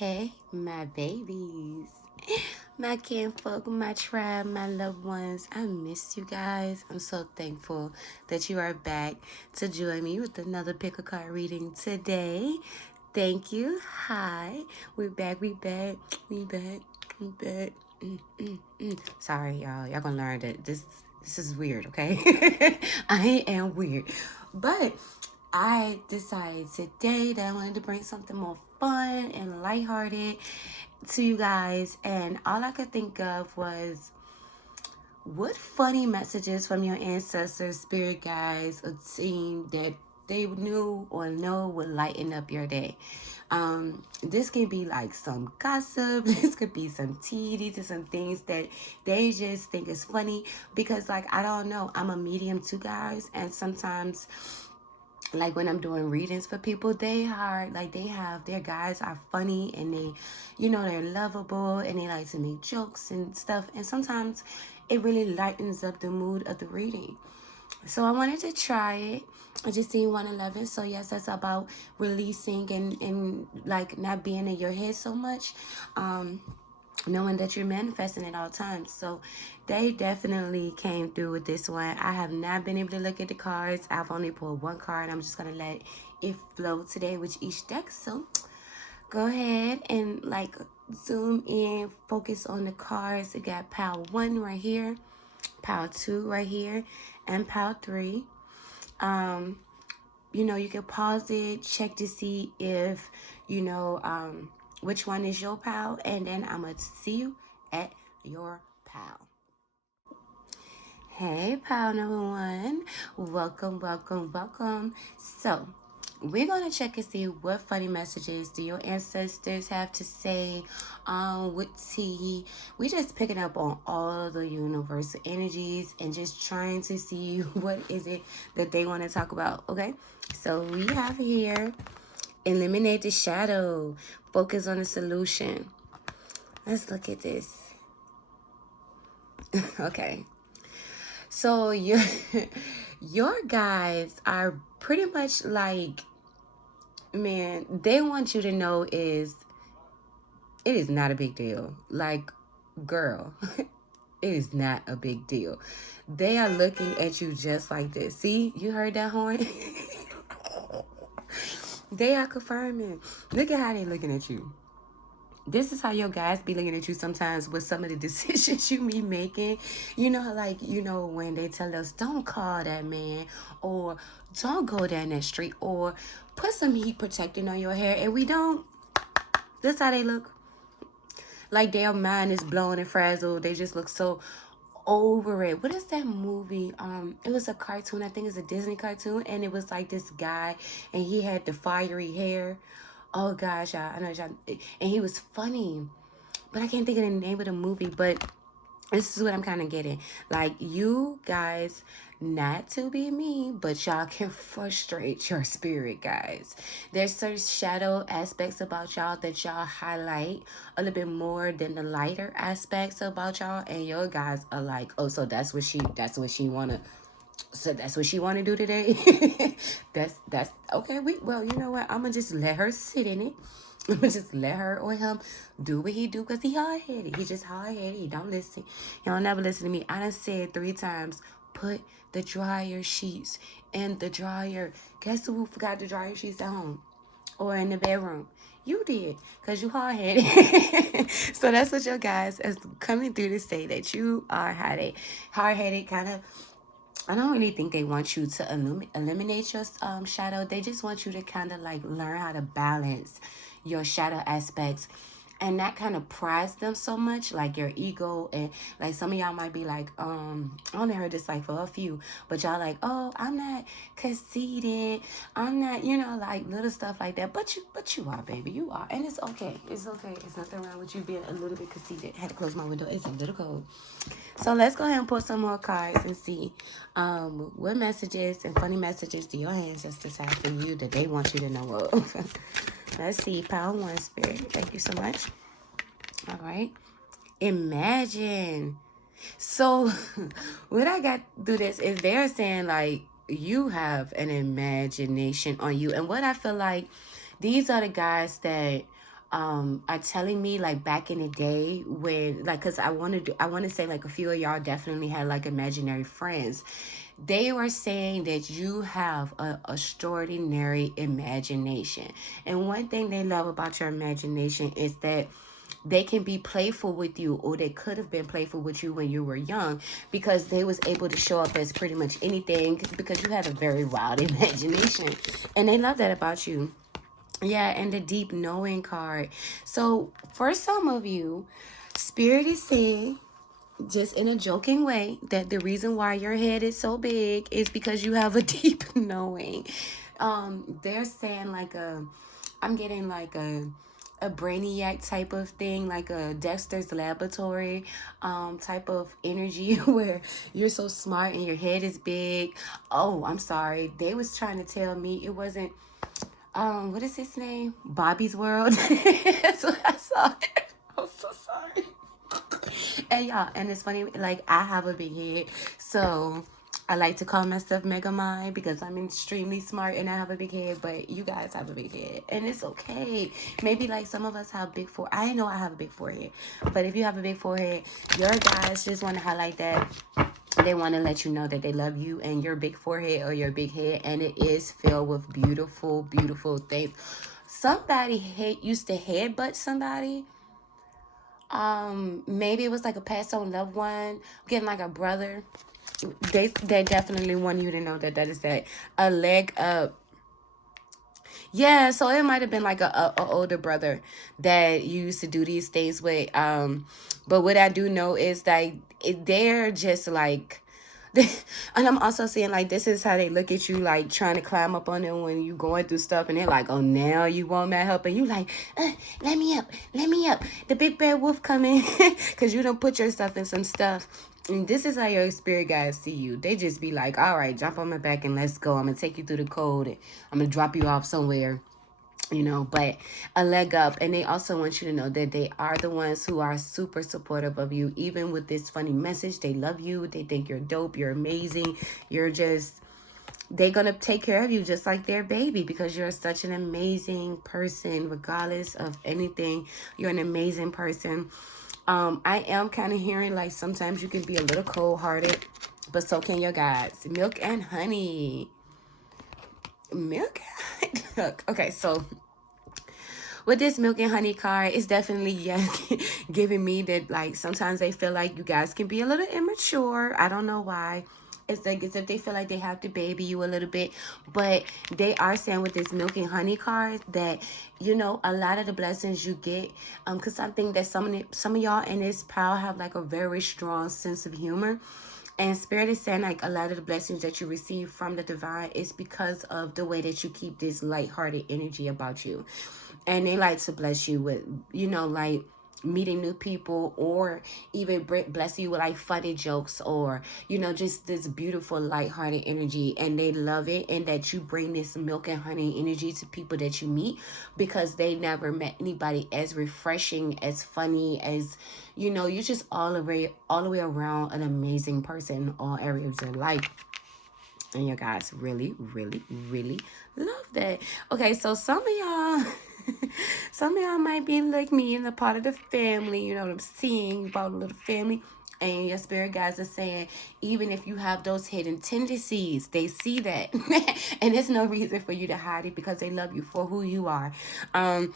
Hey, my babies, my kinfolk, my tribe, my loved ones. I miss you guys. I'm so thankful that you are back to join me with another pick a card reading today. Thank you. Hi. We're back. We back. We back. We back. Sorry, y'all. Y'all gonna learn that this is weird, okay? I am weird. But I decided today that I wanted to bring something more fun and lighthearted to you guys. And all I could think of was what funny messages from your ancestors, spirit guides, a team that they knew or know would lighten up your day. This can be like some gossip. This could be some tea. These are some things that they just think is funny because, like, I don't know. I'm a medium too, guys, and sometimes, like when I'm doing readings for people, they have their guys are funny and they're lovable and they like to make jokes and stuff. And sometimes it really lightens up the mood of the reading. So I wanted to try it. I just seen 111. So yes, that's about releasing and like not being in your head so much. Knowing that you're manifesting at all times. So they definitely came through with this one. I have not been able to look at the cards. I've only pulled one card. I'm just going to let it flow today with each deck. So go ahead and like zoom in, focus on the cards. We got pile 1 right here, pile 2 right here, and pile 3. You can pause it, check to see if, which one is your pal, and then I'm going to see you at your pal. Hey, pal number 1. Welcome, welcome, welcome. So, we're going to check and see what funny messages do your ancestors have to say with tea. We're just picking up on all the universal energies and just trying to see what is it that they want to talk about, okay? So we have here, eliminate the shadow, focus on the solution. Let's look at this. Okay. So your guys are pretty much like, man, they want you to know it is not a big deal. Like, girl, it is not a big deal. They are looking at you just like this. See, you heard that horn? They are confirming. Look at how they're looking at you. This is how your guys be looking at you sometimes with some of the decisions you be making. When they tell us, don't call that man, or don't go down that street, or put some heat protectant on your hair, and we don't. That's how they look. Like their mind is blown and frazzled. They just look so over it. What is that movie? It was a cartoon. I think it's a Disney cartoon, and it was like this guy, and he had the fiery hair. Oh gosh, I know y'all, and he was funny, but I can't think of the name of the movie. But this is what I'm kind of getting. Like, you guys, not to be mean, but y'all can frustrate your spirit guys. There's certain shadow aspects about y'all that y'all highlight a little bit more than the lighter aspects about y'all, and your guys are like, oh, so that's what she want to do today. that's okay. Well, you know what, I'm gonna just let her sit in it. I'm gonna just let her or him do what he do, because he hard-headed. He just hard-headed. He don't listen. He don't never listen to me. I done said 3 times, put the dryer sheets in the dryer. Guess who forgot the dryer sheets at home or in the bedroom? You did, because you hard-headed. So that's what your guys is coming through to say, that you are hard-headed, kind of. I don't really think they want you to eliminate your shadow. They just want you to kind of like learn how to balance your shadow aspects, and that kind of prize them so much, like your ego. And like some of y'all might be like, I only heard this like for a few, but y'all like, oh, I'm not conceited, I'm not, like little stuff like that. But you are, baby, you are, and it's okay. It's okay. It's nothing wrong with you being a little bit conceited. I had to close my window. It's a little cold. So let's go ahead and pull some more cards and see what messages and funny messages do your ancestors have for you that they want you to know of. Let's see, pile 1, spirit. Thank you so much. All right. Imagine. So what I got through this is they're saying like you have an imagination on you. And what I feel like, these are the guys that are telling me like back in the day when like, because I want to say like a few of y'all definitely had like imaginary friends. They were saying that you have a extraordinary imagination, and one thing they love about your imagination is that they can be playful with you, or they could have been playful with you when you were young, because they was able to show up as pretty much anything because you had a very wild imagination, and they love that about you. Yeah, and the deep knowing card. So for some of you, Spirit is saying, just in a joking way, that the reason why your head is so big is because you have a deep knowing. They're saying like I'm getting like a brainiac type of thing, like a Dexter's Laboratory type of energy where you're so smart and your head is big. Oh, I'm sorry. They was trying to tell me it wasn't what is his name? Bobby's World. That's what I saw. I'm so sorry. And y'all, and it's funny, like I have a big head, so I like to call myself Mega Mind because I'm extremely smart and I have a big head, but you guys have a big head, and it's okay. Maybe like some of us have big forehead. I know I have a big forehead, but if you have a big forehead, your guys just want to highlight that. They want to let you know that they love you and your big forehead or your big head, and it is filled with beautiful, beautiful things. Somebody used to headbutt somebody. Maybe it was like a passed on loved one, getting like a brother. They definitely want you to know that that is that a leg up. Yeah, so it might have been like a older brother that you used to do these things with. But what I do know is that they're just like, and I'm also seeing like this is how they look at you, like trying to climb up on them when you going through stuff, and they're like, oh, now you want my help, and you like, let me up, let me up. The big bad wolf coming, because you don't put yourself in some stuff. And this is how your spirit guides see you. They just be like, all right, jump on my back and let's go. I'm going to take you through the cold. And I'm going to drop you off somewhere, but a leg up. And they also want you to know that they are the ones who are super supportive of you. Even with this funny message, they love you. They think you're dope. You're amazing. They're going to take care of you just like their baby, because you're such an amazing person, regardless of anything. You're an amazing person. I am kind of hearing like sometimes you can be a little cold-hearted, but so can your guides. Milk and honey. Milk and honey. Okay, so with this milk and honey card, it's definitely giving me that like sometimes they feel like you guys can be a little immature. I don't know why. It's like as if they feel like they have to baby you a little bit. But they are saying with this milk and honey card that, a lot of the blessings you get, because I think that some of y'all in this pile have like a very strong sense of humor. And Spirit is saying like a lot of the blessings that you receive from the divine is because of the way that you keep this lighthearted energy about you. And they like to bless you with, like meeting new people, or even bless you with like funny jokes, or just this beautiful lighthearted energy. And they love it, and that you bring this milk and honey energy to people that you meet, because they never met anybody as refreshing, as funny, as you're just all the way around an amazing person in all areas of your life. And you guys really, really, really love that. Okay, so some of y'all, some of y'all might be like me in the part of the family. You know what I'm seeing about a little family. And your spirit guides are saying, even if you have those hidden tendencies, they see that. And there's no reason for you to hide it, because they love you for who you are. I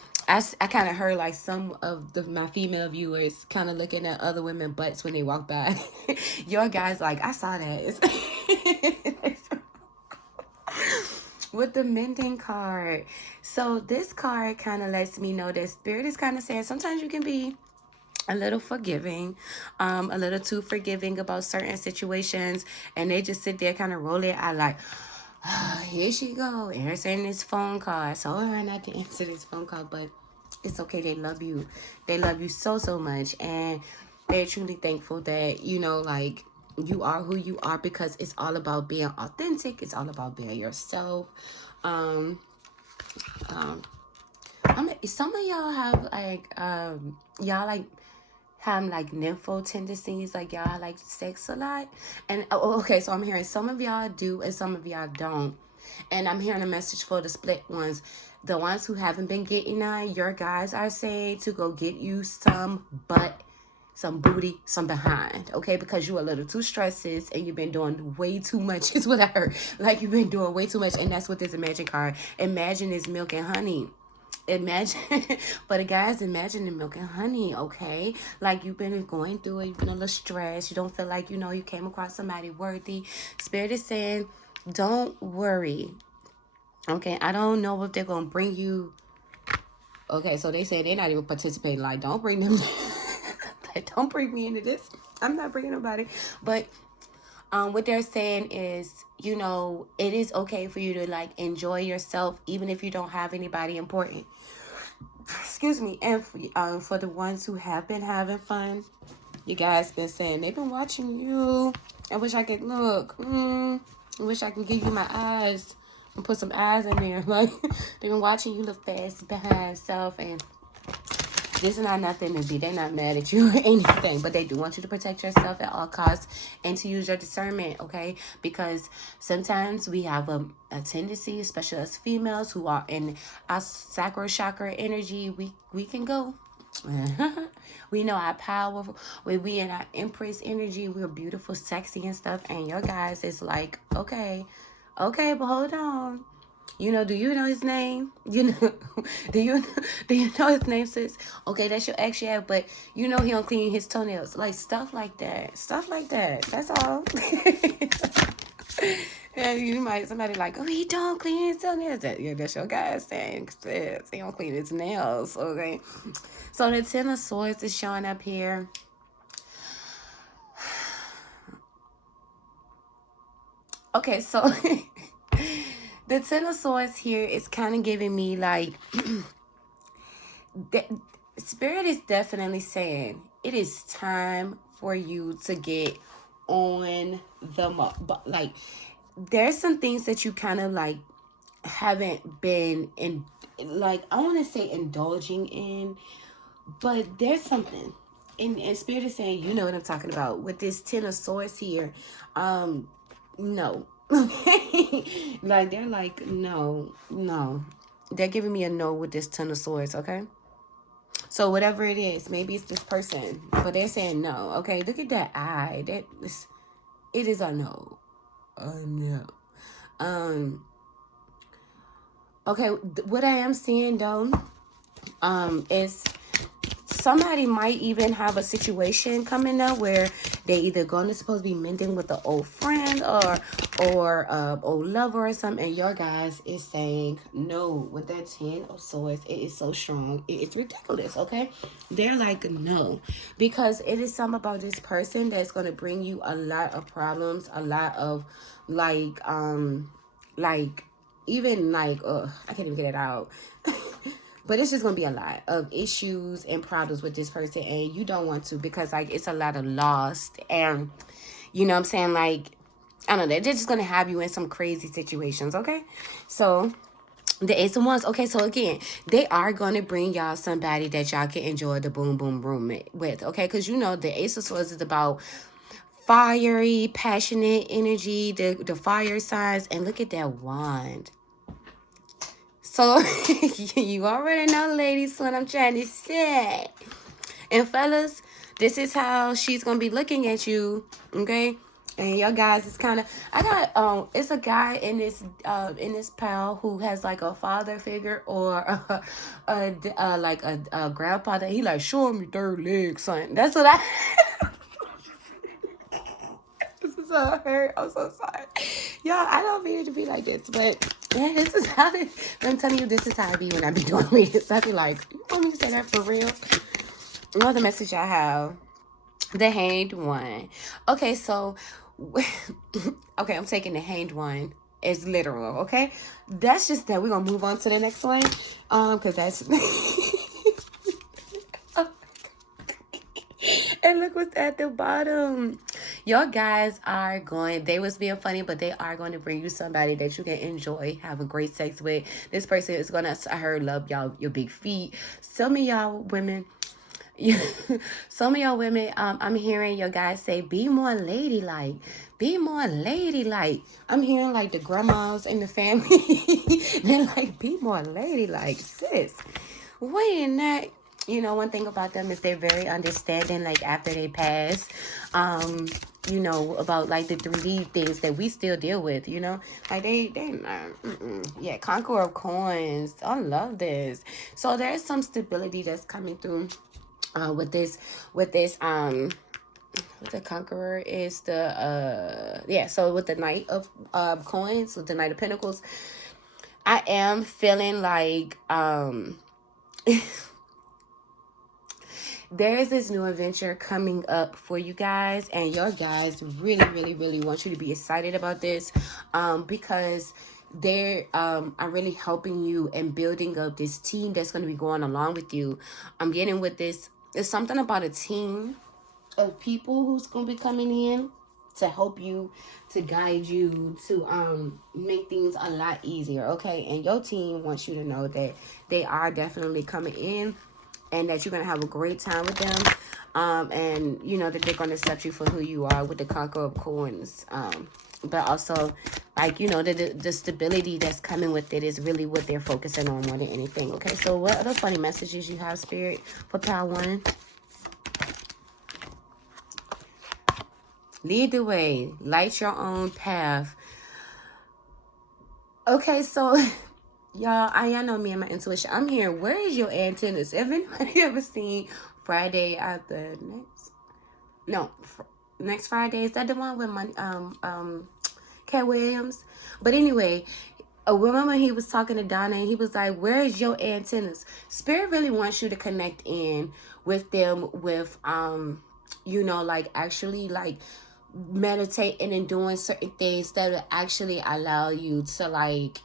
kind of heard like some of my female viewers kind of looking at other women butts when they walk by. Your guys like, I saw that. With the mending card. So this card kind of lets me know that Spirit is kind of saying sometimes you can be a little forgiving, a little too forgiving about certain situations, and they just sit there kind of roll it out like, here she go, answering this phone call. So her not to answer this phone call, but it's okay. They love you. They love you so, so much, and they're truly thankful that, like, you are who you are, because it's all about being authentic. It's all about being yourself. Some of y'all have like y'all like have like nympho tendencies, like y'all like sex a lot. And okay, so I'm hearing some of y'all do and some of y'all don't. And I'm hearing a message for the split ones. The ones who haven't been getting none, your guys are saying to go get you some butt, some booty, some behind, okay? Because you're a little too stressed and you've been doing way too much is what I heard. Like, you've been doing way too much, and that's what this Imagine card. Imagine is milk and honey. Imagine, but the guys, imagine the milk and honey, okay? Like, you've been going through it, you've been a little stressed, you don't feel like, you know, you came across somebody worthy. Spirit is saying, don't worry, okay? I don't know if they're gonna bring you. Okay, so they say they're not even participating. Like, don't bring them. Like, don't bring me into this. I'm not bringing nobody. But what they're saying is, you know, it is okay for you to, like, enjoy yourself, even if you don't have anybody important. Excuse me. And for the ones who have been having fun, you guys been saying they've been watching you. I wish I could look. I wish I could give you my eyes and put some eyes in there. Like, they've been watching you look fast behind stuff, and this is not nothing to be. They're not mad at you or anything, but they do want you to protect yourself at all costs and to use your discernment, okay? Because sometimes we have a tendency, especially as females who are in our sacral chakra energy, we can go. We know our power. We in our Empress energy. We're beautiful, sexy, and stuff. And your guys is like, okay, but hold on. You know, do you know his name? You know, do you know his name, sis? Okay, that's your ex, yeah, but you know he don't clean his toenails. Like, stuff like that. Stuff like that. That's all. And you might, somebody like, oh, he don't clean his toenails. Yeah, that's your guy saying, sis, he don't clean his nails, okay? So the Ten of Swords is showing up here. Okay, so the Ten of Swords here is kind of giving me, like, the Spirit is definitely saying it is time for you to get on the but, like, there's some things that you kind of, like, haven't been in, like, I want to say indulging in, but there's something. And Spirit is saying, you know what I'm talking about with this Ten of Swords here. No. Like, they're like, no. They're giving me a no with this Ten of Swords, okay? So whatever it is, maybe it's this person, but they're saying no, okay? Look at that eye. It is a no. No. Okay, what I am seeing, though, is somebody might even have a situation coming up where they either going to supposed to be mending with an old friend or old lover or something, and your guys is saying no with that Ten of Swords. It is so strong. It's ridiculous, okay? They're like, no, because it is something about this person that's going to bring you a lot of problems, a lot of, like, even, like, I can't even get it out. But it's just going to be a lot of issues and problems with this person. And you don't want to, because, like, it's a lot of loss. And, you know what I'm saying? Like, I don't know. They're just going to have you in some crazy situations, okay? So, the Ace of Wands. Okay, so again, they are going to bring y'all somebody that y'all can enjoy the boom, boom, room with, okay? Because, you know, the Ace of Swords is about fiery, passionate energy, the fire signs. And look at that wand. So, you already know, ladies, what I'm trying to say. And fellas, this is how she's going to be looking at you, okay? And your guys is kind of, I got, it's a guy in this pal who has, like, a father figure or like a grandpa that he, like, show me third leg, son. That's what I... This is so hurt. I'm so sorry. Y'all, I don't mean it to be like this, but yeah, this is how it, I'm telling you, this is how I be when I be doing readings. I be like, you want me to say that for real? Another message I have. The Hanged One. Okay, so, okay, I'm taking the Hanged One as literal, okay? That's just that. We're going to move on to the next one. Because that's... And look what's at the bottom. Your guys are going, they was being funny, but they are going to bring you somebody that you can enjoy, have a great sex with. This person is going to, I heard, love y'all, your big feet. Some of y'all women, Some of y'all women, I'm hearing your guys say, be more ladylike. Be more ladylike. I'm hearing like the grandmas in the family. They're like, be more ladylike, sis. Wait, that. You know, one thing about them is they're very understanding, like after they pass, you know, about like the 3D things that we still deal with, you know, like yeah, Conqueror of Coins. I love this. So there's some stability that's coming through with this what the Conqueror is the yeah, so with the Knight of Coins, with the Knight of Pentacles, I am feeling like there is this new adventure coming up for you guys, and your guys really, really, really want you to be excited about this, because they're are really helping you and building up this team that's going to be going along with you. I'm getting with this. It's something about a team of people who's going to be coming in to help you, to guide you, to make things a lot easier, okay? And your team wants you to know that they are definitely coming in, and that you're going to have a great time with them, and you know that they're going to accept you for who you are with the Conqueror of Coins, but also, like, you know, the stability that's coming with it is really what they're focusing on more than anything. Okay, so what other funny messages you have, Spirit, for Pile 1? Lead the way. Light your own path. Okay, so y'all know me and my intuition. I'm here. Where is your antennas? Have anybody ever seen Friday at the next? No, next Friday. Is that the one with my Cat Williams? But anyway, remember he was talking to Donna and he was like, "Where is your antennas?" Spirit really wants you to connect in with them, with you know, like actually like meditating and doing certain things that will actually allow you to, like,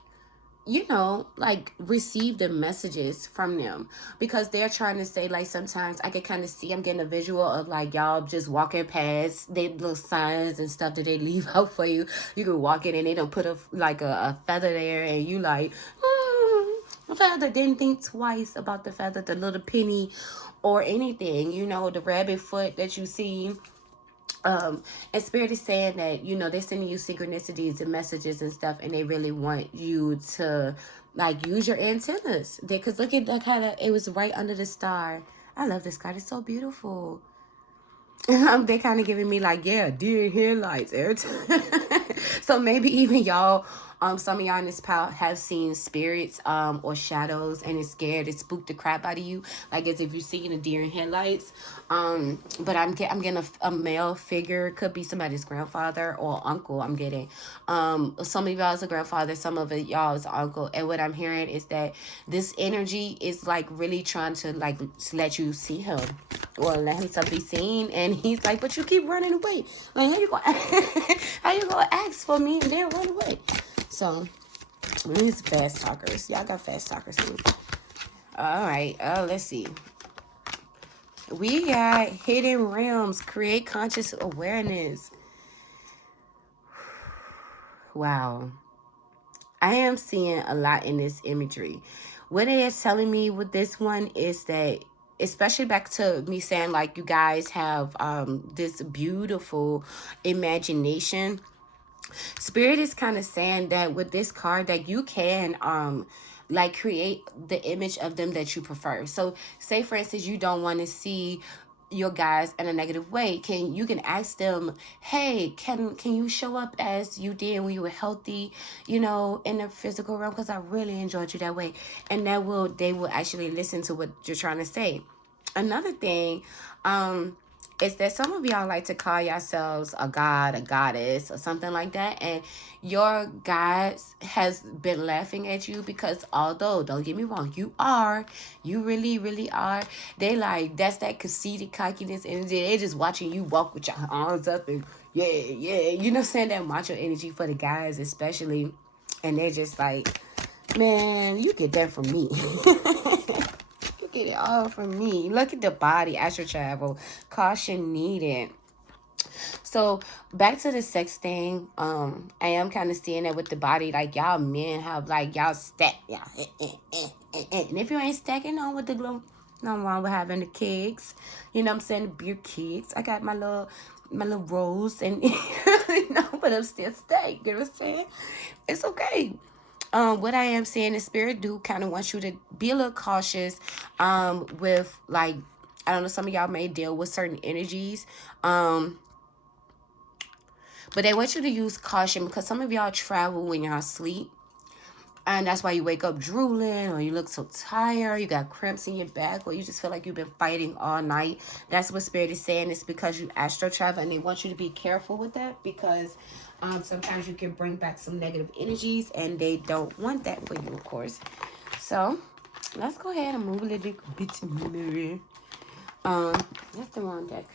you know, like receive the messages from them, because they're trying to say, like, sometimes I can kind of see, I'm getting a visual of like y'all just walking past they little signs and stuff that they leave out for you. You can walk in and they don't put a feather there, and you like, a feather. Didn't think twice about the feather, the little penny or anything, you know, the rabbit foot that you see. And Spirit is saying that, you know, they're sending you synchronicities and messages and stuff, and they really want you to, like, use your antennas. Because look at that kind of, it was right under the star. I love this card. It's so beautiful. They kind of giving me like, yeah, deer headlights every time. So maybe even y'all, some of y'all in this pile have seen spirits or shadows, and it's scared, it spooked the crap out of you, like as if you're seeing a deer in headlights. But I'm getting a male figure. Could be somebody's grandfather or uncle. I'm getting some of y'all is a grandfather, some of y'all is uncle, and what I'm hearing is that this energy is like really trying to like let you see him or let himself be seen, and he's like, but you keep running away. Like, how you gonna how you gonna ask for me and then run away? So these fast talkers, y'all got fast talkers too. All right, let's see. We got hidden realms, create conscious awareness. Wow, I am seeing a lot in this imagery. What it is telling me with this one is that, especially back to me saying like you guys have this beautiful imagination. Spirit is kind of saying that with this card that you can like create the image of them that you prefer. So say for instance you don't want to see your guys in a negative way, you can ask them, hey, can you show up as you did when you were healthy, you know, in the physical realm, because I really enjoyed you that way. And they will actually listen to what you're trying to say. Another thing is that some of y'all like to call yourselves a god, a goddess, or something like that, and your gods has been laughing at you, because although, don't get me wrong, you really, really are, they like, that's that conceited cockiness energy. They just watching you walk with your arms up and yeah, you know what I'm saying, that macho energy for the guys especially, and they're just like, man, you get that from me. Get it all from me. Look at the body, astral travel, caution needed. So back to the sex thing. I am kind of seeing that with the body, like y'all men have like y'all stack, y'all, and if you ain't stacking on with the glow, Nothing wrong with having the cakes. You know what I'm saying? The beer cakes. I got my little rolls and you know, but I'm still steak. You know what I'm saying? It's okay. What I am saying is spirit do kind of want you to be a little cautious with like, I don't know, some of y'all may deal with certain energies. But they want you to use caution because some of y'all travel when y'all sleep. And that's why you wake up drooling, or you look so tired, you got cramps in your back, or you just feel like you've been fighting all night. That's what Spirit is saying. It's because you astro travel, and they want you to be careful with that because sometimes you can bring back some negative energies, and they don't want that for you, of course. So let's go ahead and move a little bit more. That's the wrong deck.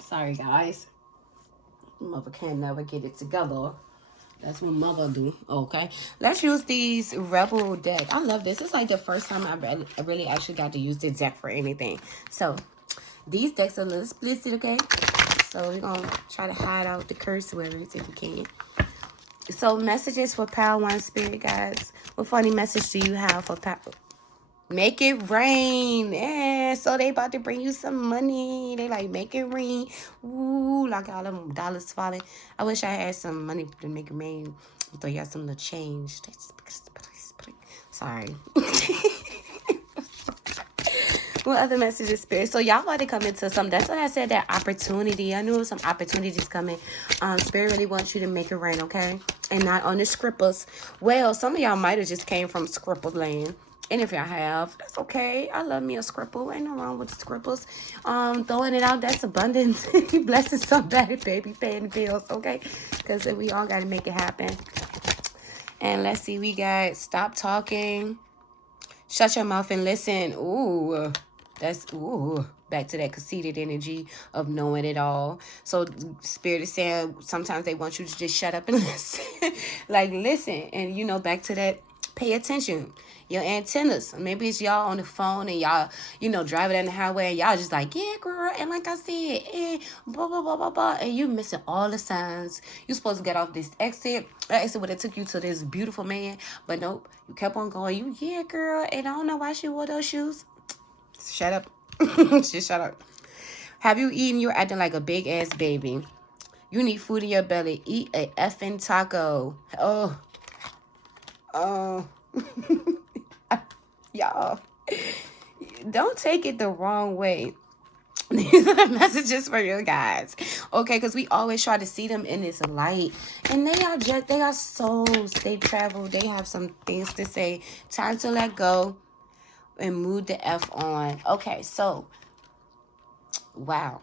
Sorry, guys. Mother can never get it together. That's what mother do. Okay. Let's use these Rebel deck. I love this. It's like the first time I really actually got to use this deck for anything. So, these decks are a little explicit, okay? So, we're going to try to hide out the curse words if we can. So, messages for Power 1 Spirit, guys. What funny message do you have for Power? Make it rain. Yeah, so they about to bring you some money. They like, make it rain. Ooh, like all them dollars falling. I wish I had some money to make it rain. I thought you had some little change. Sorry. What other messages, Spirit? So y'all about to come into something. That's what I said, that opportunity. I knew it was some opportunities coming. Spirit really wants you to make it rain, okay? And not on the scrippers. Well, some of y'all might have just came from scripper land. And if y'all have, that's okay. I love me a scripple. Ain't no wrong with the scripples. Throwing it out, that's abundance. Blessing somebody, baby, paying the bills, okay? Because we all got to make it happen. And let's see, we got stop talking. Shut your mouth and listen. Ooh, that's, ooh, back to that conceited energy of knowing it all. So Spirit is saying sometimes they want you to just shut up and listen. Like, listen. And, you know, back to that, pay attention. Your antennas. Maybe it's y'all on the phone and y'all, you know, driving down the highway and y'all just like, yeah, girl. And like I said, blah, blah, blah, blah, blah. And you missing all the signs. You supposed to get off this exit. That exit would have took you to this beautiful man. But nope. You kept on going. You, yeah, girl. And I don't know why she wore those shoes. Shut up. Just shut up. Have you eaten? You're acting like a big ass baby. You need food in your belly. Eat a effing taco. Oh. Y'all, don't take it the wrong way. These are the messages for you guys, okay? Because we always try to see them in this light, and they are souls. They travel. They have some things to say. Time to let go and move the F on. Okay, so wow.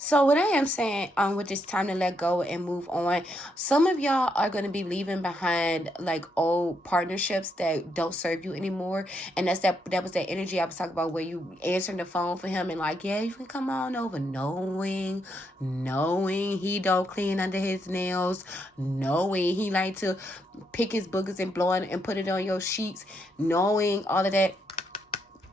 So what I am saying with this time to let go and move on, some of y'all are going to be leaving behind like old partnerships that don't serve you anymore. And that was that energy I was talking about, where you answering the phone for him and like, yeah, you can come on over, knowing he don't clean under his nails, knowing he like to pick his boogers and blow it and put it on your sheets, knowing all of that.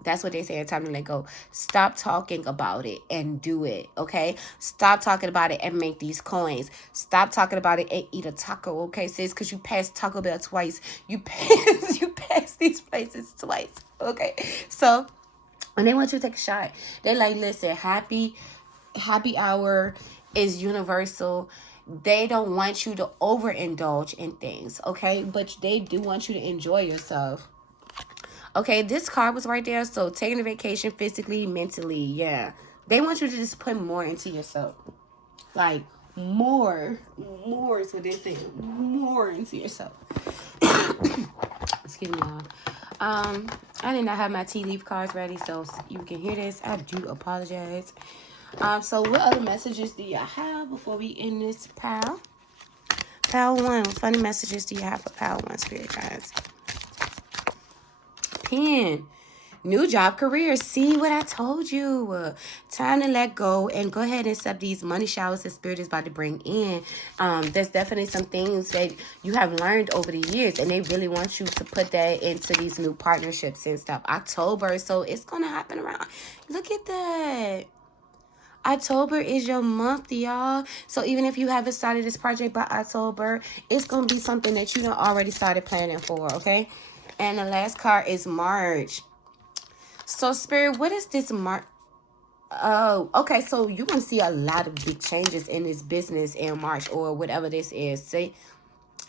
That's what they say. It's time to let go. Stop talking about it and do it, okay? Stop talking about it and make these coins. Stop talking about it and eat a taco, okay, sis? Because you passed Taco Bell twice. You passed these places twice, okay? So when they want you to take a shot, they're like, listen, happy hour is universal. They don't want you to overindulge in things, okay? But they do want you to enjoy yourself. Okay, this card was right there. So taking a vacation physically, mentally, yeah. They want you to just put more into yourself. Like, more is what they're saying. More into yourself. Excuse me, y'all. I did not have my tea leaf cards ready, so you can hear this. I do apologize. So what other messages do y'all have before we end this pile? Pile 1. What funny messages do you have for Pile 1, Spirit guys? Pen. New job, career. See what I told you. Time to let go and go ahead and accept these money showers that Spirit is about to bring in. There's definitely some things that you have learned over the years, and they really want you to put that into these new partnerships and stuff. October, so it's going to happen around. Look at that. October is your month, y'all. So even if you haven't started this project by October, it's going to be something that you done already started planning for, okay? And the last card is March. So, Spirit, what is this March? Oh, okay. So you're gonna see a lot of big changes in this business in March or whatever this is. See,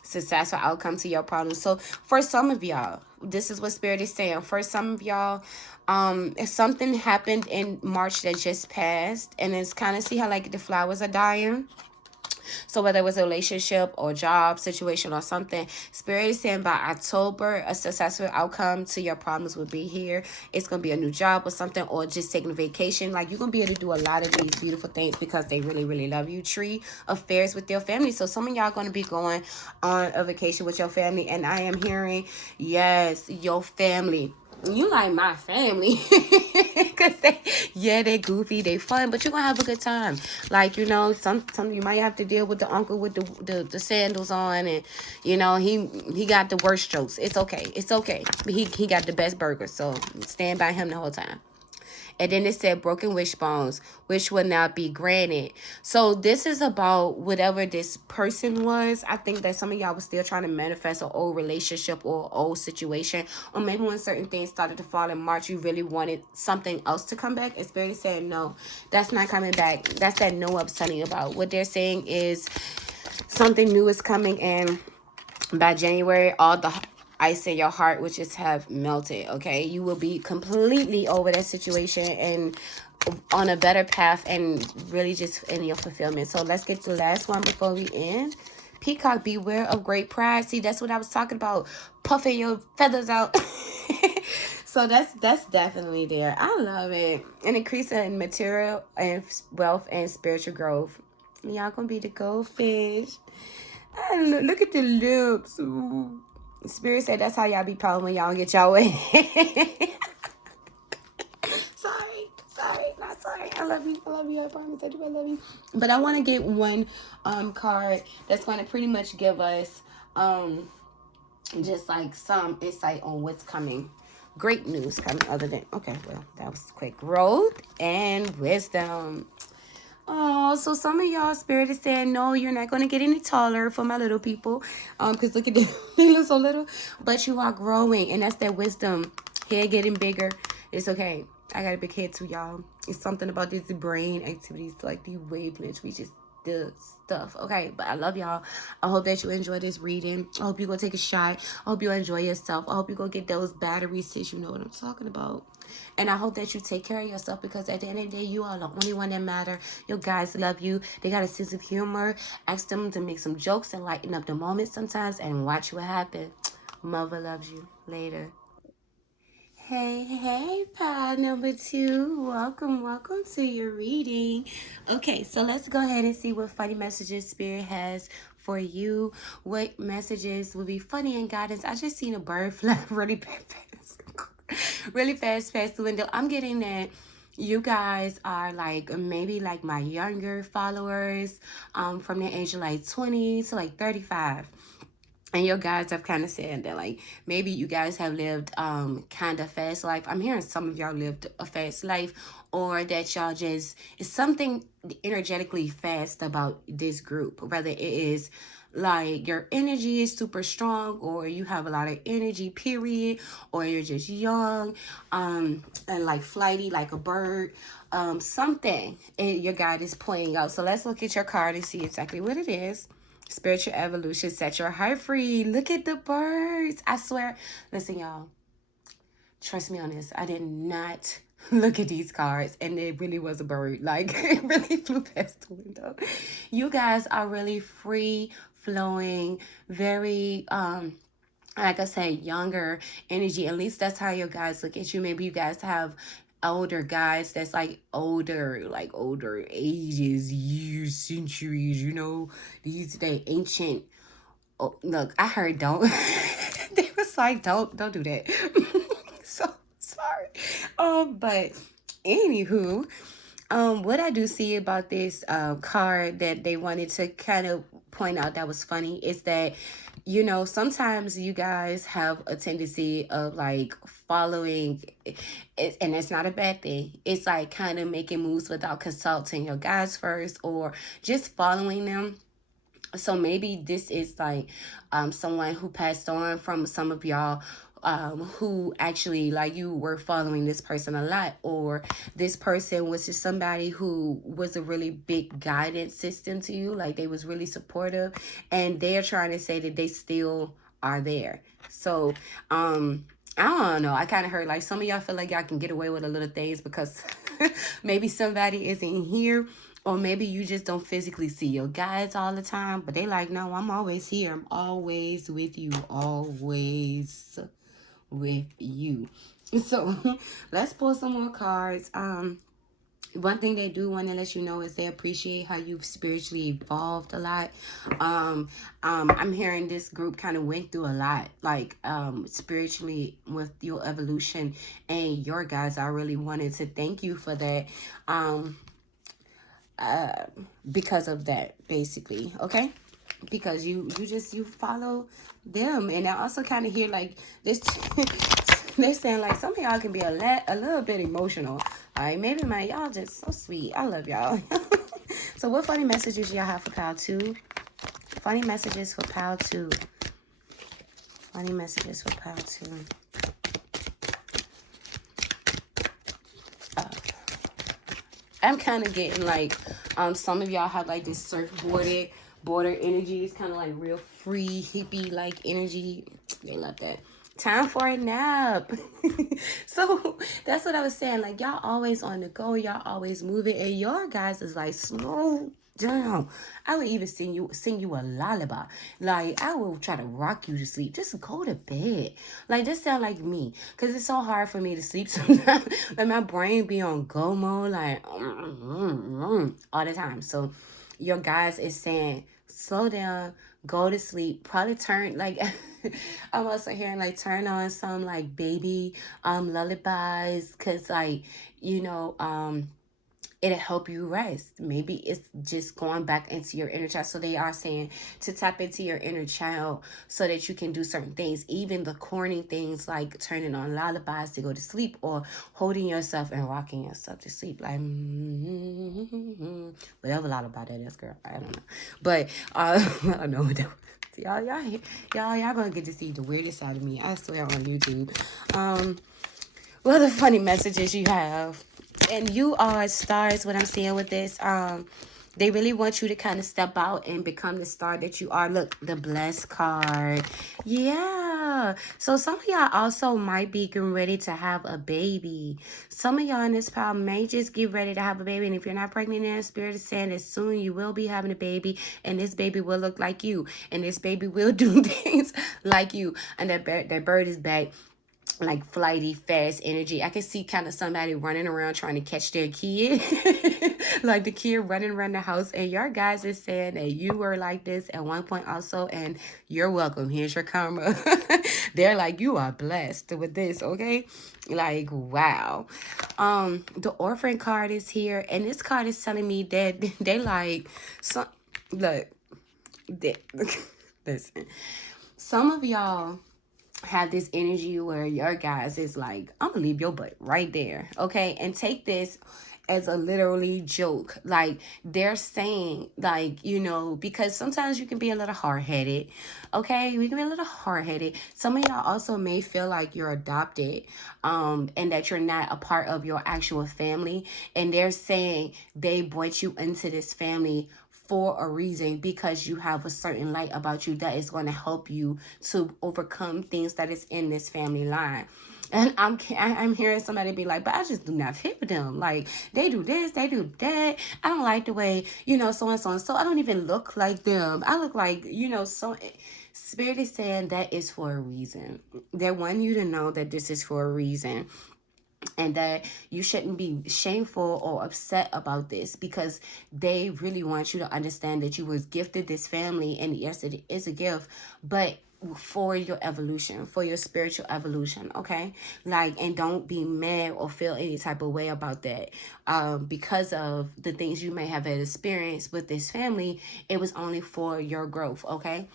successful outcome to your problem. So for some of y'all, this is what Spirit is saying. For some of y'all, if something happened in March that just passed, and it's kind of see how like the flowers are dying. So whether it was a relationship or job situation or something, Spirit is saying by October, a successful outcome to your problems will be here. It's going to be a new job or something, or just taking a vacation. Like, you're going to be able to do a lot of these beautiful things because they really, really love you. Tree affairs with your family. So some of y'all going to be going on a vacation with your family. And I am hearing, yes, your family. You like my family. Because they goofy, they fun, but you're gonna have a good time. Like, some you might have to deal with the uncle with the sandals on, and he got the worst jokes. It's okay. It's okay. He got the best burgers, so stand by him the whole time. And then it said broken wishbones, which will not be granted. So this is about whatever this person was. I think that some of y'all was still trying to manifest an old relationship or old situation. Or maybe when certain things started to fall in March, you really wanted something else to come back. It's very sad. No, that's not coming back. That's that no I'm telling you about. What they're saying is something new is coming, and by January, all the ice in your heart will just have melted. Okay, you will be completely over that situation and on a better path, and really just in your fulfillment. So let's get to the last one before we end. Peacock, beware of great pride. See, that's what I was talking about, puffing your feathers out. So that's definitely there. I love it. An increase in material and wealth and spiritual growth. Y'all gonna be the goldfish. I don't know. Look at the lips. Ooh. Spirit said that's how y'all be pouting when y'all get y'all way. sorry, not sorry. I love you. I promise I do. I love you. But I want to get one card that's going to pretty much give us just like some insight on what's coming. Great news coming. Other than that was quick. Growth and wisdom. Oh, so some of y'all Spirit is saying, no, you're not going to get any taller for my little people. Because look at them. They look so little. But you are growing. And that's that wisdom. Head getting bigger. It's okay. I got a big head too, y'all. It's something about these brain activities, like the wavelengths, we just the stuff. Okay, but I love y'all. I hope that you enjoy this reading. I hope you go take a shot. I hope you enjoy yourself. I hope you go get those batteries, sis. You know what I'm talking about. And I hope that you take care of yourself, because at the end of the day, you are the only one that matter. Your guys love you. They got a sense of humor. Ask them to make some jokes and lighten up the moment sometimes, and watch what happens. Mother loves you. Later. Hey, pal number 2. Welcome to your reading. Okay, so let's go ahead and see what funny messages Spirit has for you. What messages will be funny and guidance? I just seen a bird fly really fast. Really fast past the window. I'm getting that you guys are like maybe like my younger followers from the age of like 20 to like 35. And your guys have kind of said that like maybe you guys have lived kind of fast life. I'm hearing some of y'all lived a fast life, or that y'all just, it's something energetically fast about this group, whether it is like your energy is super strong, or you have a lot of energy period, or you're just young and like flighty like a bird. Something your guide is pointing out. So let's look at your card and see exactly what it is. Spiritual evolution, set your heart free. Look at the birds. I swear. Listen, y'all. Trust me on this. I did not look at these cards, and it really was a bird. Like, it really flew past the window. You guys are really free flowing, very like I said, younger energy. At least that's how your guys look at you. Maybe you guys have older guys that's like older ages, years, centuries, they ancient. Oh, look, I heard don't. They was like, don't do that. So sorry. But anywho, what I do see about this card that they wanted to kind of point out that was funny is that, sometimes you guys have a tendency of like following it, and it's not a bad thing. It's like kind of making moves without consulting your guys first, or just following them So maybe this is like someone who passed on from some of y'all, who actually, like, you were following this person a lot, or this person was just somebody who was a really big guidance system to you, like they was really supportive, and they're trying to say that they still are there. So I don't know, I kind of heard like some of y'all feel like y'all can get away with a little things because maybe somebody isn't here, or maybe you just don't physically see your guides all the time, but they like, no, I'm always here. I'm always with you. Always with you. So let's pull some more cards. One thing they do want to let you know is they appreciate how you've spiritually evolved a lot. I'm hearing this group kind of went through a lot, like spiritually with your evolution, and your guys, I really wanted to thank you for that. Because of that, basically, okay, because you follow them. And I also kind of hear like this they're saying like some of y'all can be a little bit emotional. All right, maybe y'all just so sweet. I love y'all. So what funny messages y'all have for pile 2? Funny messages for pile 2. Funny messages for pile 2. I'm kind of getting like some of y'all have like this surfboarded border energy. It's kind of like real free hippie like energy. They love that. Time for a nap. So that's what I was saying. Like, y'all always on the go. Y'all always moving. And your guys is like, slow down. I would even sing you a lullaby. Like, I will try to rock you to sleep. Just go to bed. Like, this sound like me. Because it's so hard for me to sleep sometimes. Like, my brain be on go mode. Like, all the time. So your guys is saying, slow down, go to sleep, probably turn like I'm also hearing like turn on some like baby lullabies, because like, you know, it'll help you rest. Maybe it's just going back into your inner child. So they are saying to tap into your inner child so that you can do certain things, even the corny things like turning on lullabies to go to sleep, or holding yourself and rocking yourself to sleep, like whatever lullaby that is, girl. I don't know, but I don't know what that was. Y'all gonna get to see the weirdest side of me, I swear, on YouTube. What are the funny messages you have? And you are stars, what I'm seeing with this. They really want you to kind of step out and become the star that you are. Look, the blessed card. Yeah. So some of y'all also might be getting ready to have a baby. Some of y'all in this pile may just get ready to have a baby. And if you're not pregnant now, Spirit is saying that soon you will be having a baby. And this baby will look like you. And this baby will do things like you. And that bird is back, like flighty, fast energy. I can see kind of somebody running around trying to catch their kid. Like the kid running around the house. And your guys is saying that you were like this at one point also, and you're welcome. Here's your karma. They're like, you are blessed with this, okay? Like, wow. The orphan card is here, and this card is telling me that they like some look. Listen. Some of y'all have this energy where your guys is like, I'm gonna leave your butt right there, okay? And take this as a literally joke. Like, they're saying, like, you know, because sometimes you can be a little hard-headed, okay? We can be a little hard-headed. Some of y'all also may feel like you're adopted, and that you're not a part of your actual family. And they're saying they brought you into this family for a reason, because you have a certain light about you that is going to help you to overcome things that is in this family line. And I'm hearing somebody be like, but I just do not fit with them. Like, they do this, they do that. I don't like the way, you know, so and so and so. I don't even look like them. I look like, you know, so. Spirit is saying that is for a reason. They want you to know that this is for a reason, and that you shouldn't be shameful or upset about this, because they really want you to understand that you was gifted this family. And yes, it is a gift, but for your evolution, for your spiritual evolution, okay? Like, and don't be mad or feel any type of way about that, because of the things you may have experienced with this family. It was only for your growth, okay?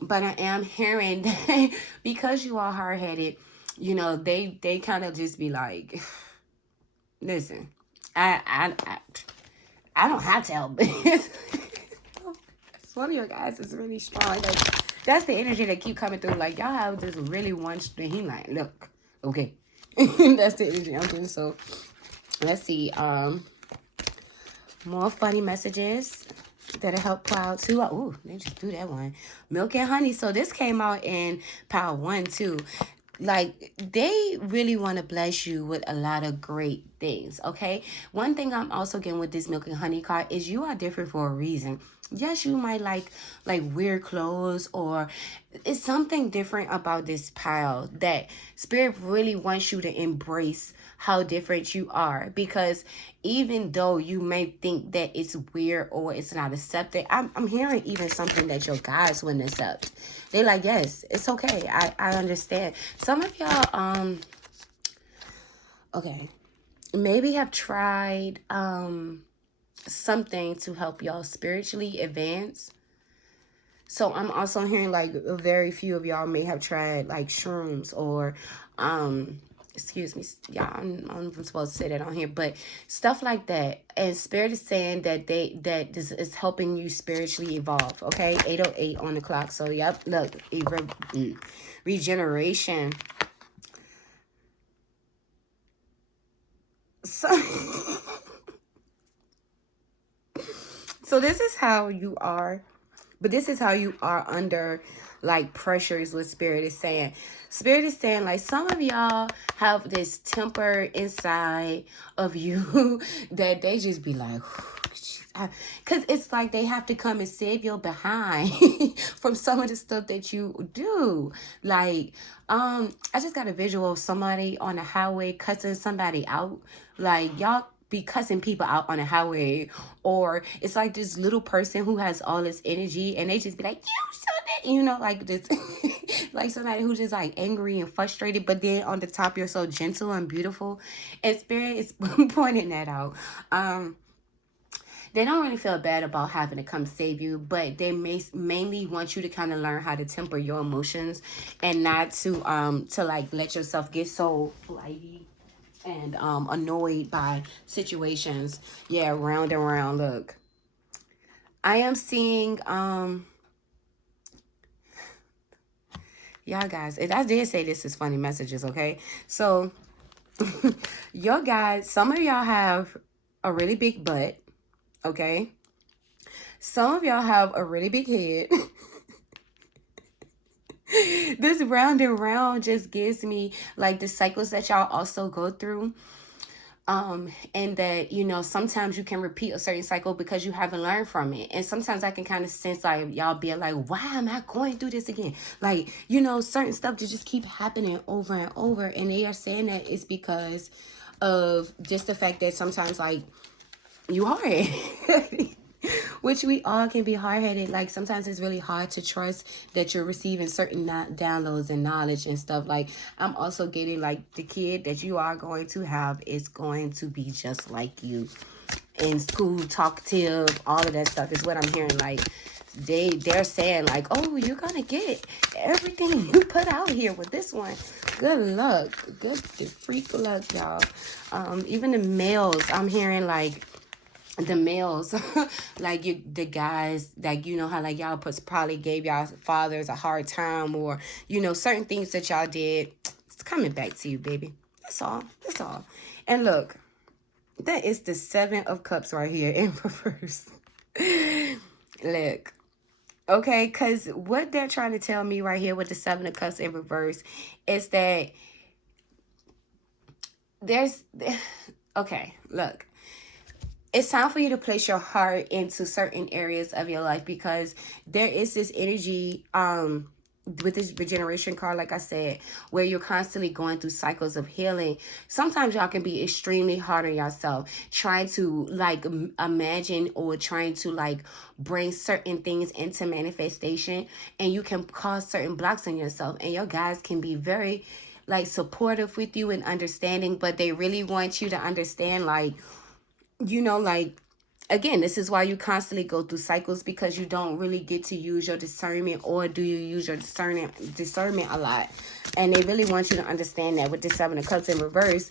But I am hearing that because you are hard-headed, you know, they kind of just be like, listen, I don't have to help this. one of your guys is really strong. Like, that's the energy that keep coming through. Like, y'all have this really one strength. He like, look, okay. That's the energy I'm doing. So, let's see. More funny messages that'll help plow too. Ooh, they just threw that one. Milk and honey. So this came out in pile 1 too. Like, they really want to bless you with a lot of great things, okay? One thing I'm also getting with this milk and honey card is you are different for a reason. Yes, you might like weird clothes, or it's something different about this pile that spirit really wants you to embrace how different you are, because even though you may think that it's weird or it's not accepted, I'm hearing even something that your guys wouldn't accept. They like, yes, it's okay. I understand. Some of y'all, okay, maybe have tried something to help y'all spiritually advance. So I'm also hearing like very few of y'all may have tried like shrooms or excuse me, yeah, I'm supposed to say that on here, but stuff like that. And spirit is saying that this is helping you spiritually evolve. Okay, 8:08 on the clock. So yep, look, regeneration. So this is how you are. But this is how you are under like pressures. What spirit is saying. Spirit is saying like some of y'all have this temper inside of you that they just be like, because it's like they have to come and save your behind from some of the stuff that you do. Like, I just got a visual of somebody on the highway cussing somebody out. Like, y'all be cussing people out on the highway, or it's like this little person who has all this energy and they just be like, you so that, you know, like this like somebody who's just like angry and frustrated, but then on the top you're so gentle and beautiful. And spirit is pointing that out. They don't really feel bad about having to come save you, but they mainly want you to kind of learn how to temper your emotions and not to like let yourself get so flighty and annoyed by situations. Yeah, round and round. Look, I am seeing y'all guys, I did say this is funny messages, okay? So your guys, some of y'all have a really big butt, okay? Some of y'all have a really big head. This round and round just gives me like the cycles that y'all also go through. And that, you know, sometimes you can repeat a certain cycle because you haven't learned from it. And sometimes I can kind of sense like y'all being like, why am I going through this again? Like, you know, certain stuff to just keep happening over and over. And they are saying that it's because of just the fact that sometimes like you hard. Which we all can be hard-headed. Like sometimes it's really hard to trust that you're receiving certain downloads and knowledge and stuff. Like I'm also getting like the kid that you are going to have is going to be just like you in school, talkative, all of that stuff is what I'm hearing. Like they're saying like, oh, you're gonna get everything you put out here with this one. Good luck. Good freak luck, y'all. Even the males, I'm hearing like the males, like the guys, like, you know how like y'all probably gave y'all fathers a hard time, or, you know, certain things that y'all did. It's coming back to you, baby. That's all. That's all. And look, that is the 7 of Cups right here in reverse. Look, okay, because what they're trying to tell me right here with the 7 of Cups in reverse is that okay, look. It's time for you to place your heart into certain areas of your life, because there is this energy with this regeneration card, like I said, where you're constantly going through cycles of healing. Sometimes y'all can be extremely hard on yourself, trying to like imagine or trying to like bring certain things into manifestation, and you can cause certain blocks on yourself. And your guys can be very like supportive with you and understanding, but they really want you to understand, like, you know, like, again, this is why you constantly go through cycles, because you don't really get to use your discernment, or do you use your discernment a lot? And they really want you to understand that with the 7 of Cups in reverse,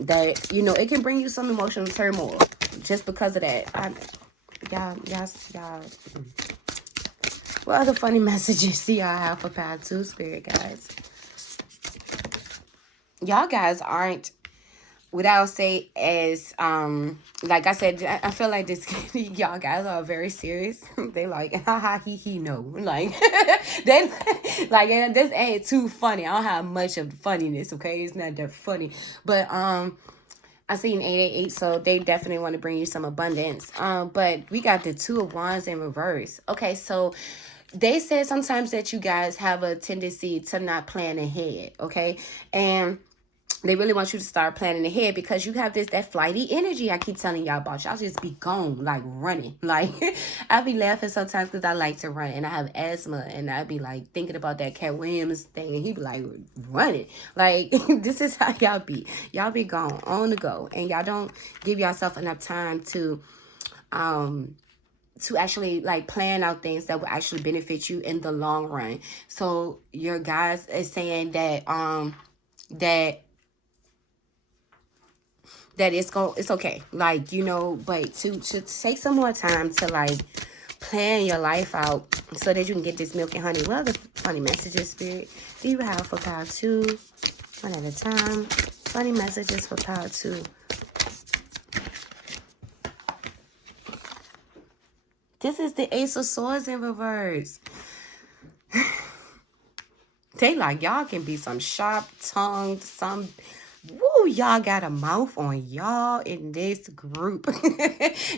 that, you know, it can bring you some emotional turmoil just because of that. Y'all. What other funny messages do y'all have for Power 2 Spirit, guys? Y'all guys aren't, without say, as like I said, I feel like this y'all guys are very serious. They like haha he no, like they like this ain't too funny. I don't have much of funniness, okay? It's not that funny. But I seen 888, so they definitely want to bring you some abundance. But we got the 2 of Wands in reverse. Okay, so they said sometimes that you guys have a tendency to not plan ahead, okay? And they really want you to start planning ahead because you have that flighty energy I keep telling y'all about. Y'all just be gone, like running. Like, I be laughing sometimes because I like to run and I have asthma, and I be like thinking about that Cat Williams thing, and he be like running. Like, this is how y'all be. Y'all be gone, on the go, and y'all don't give yourself enough time to actually like plan out things that will actually benefit you in the long run. So your guys is saying that that it's okay, like, you know, but to take some more time to like plan your life out so that you can get this milk and honey. Well, the funny messages, Spirit, do you have for Power 2? One at a time. Funny messages for Power 2. This is the Ace of Swords in reverse. They like, y'all can be some sharp-tongued, some... Woo, y'all got a mouth on y'all in this group.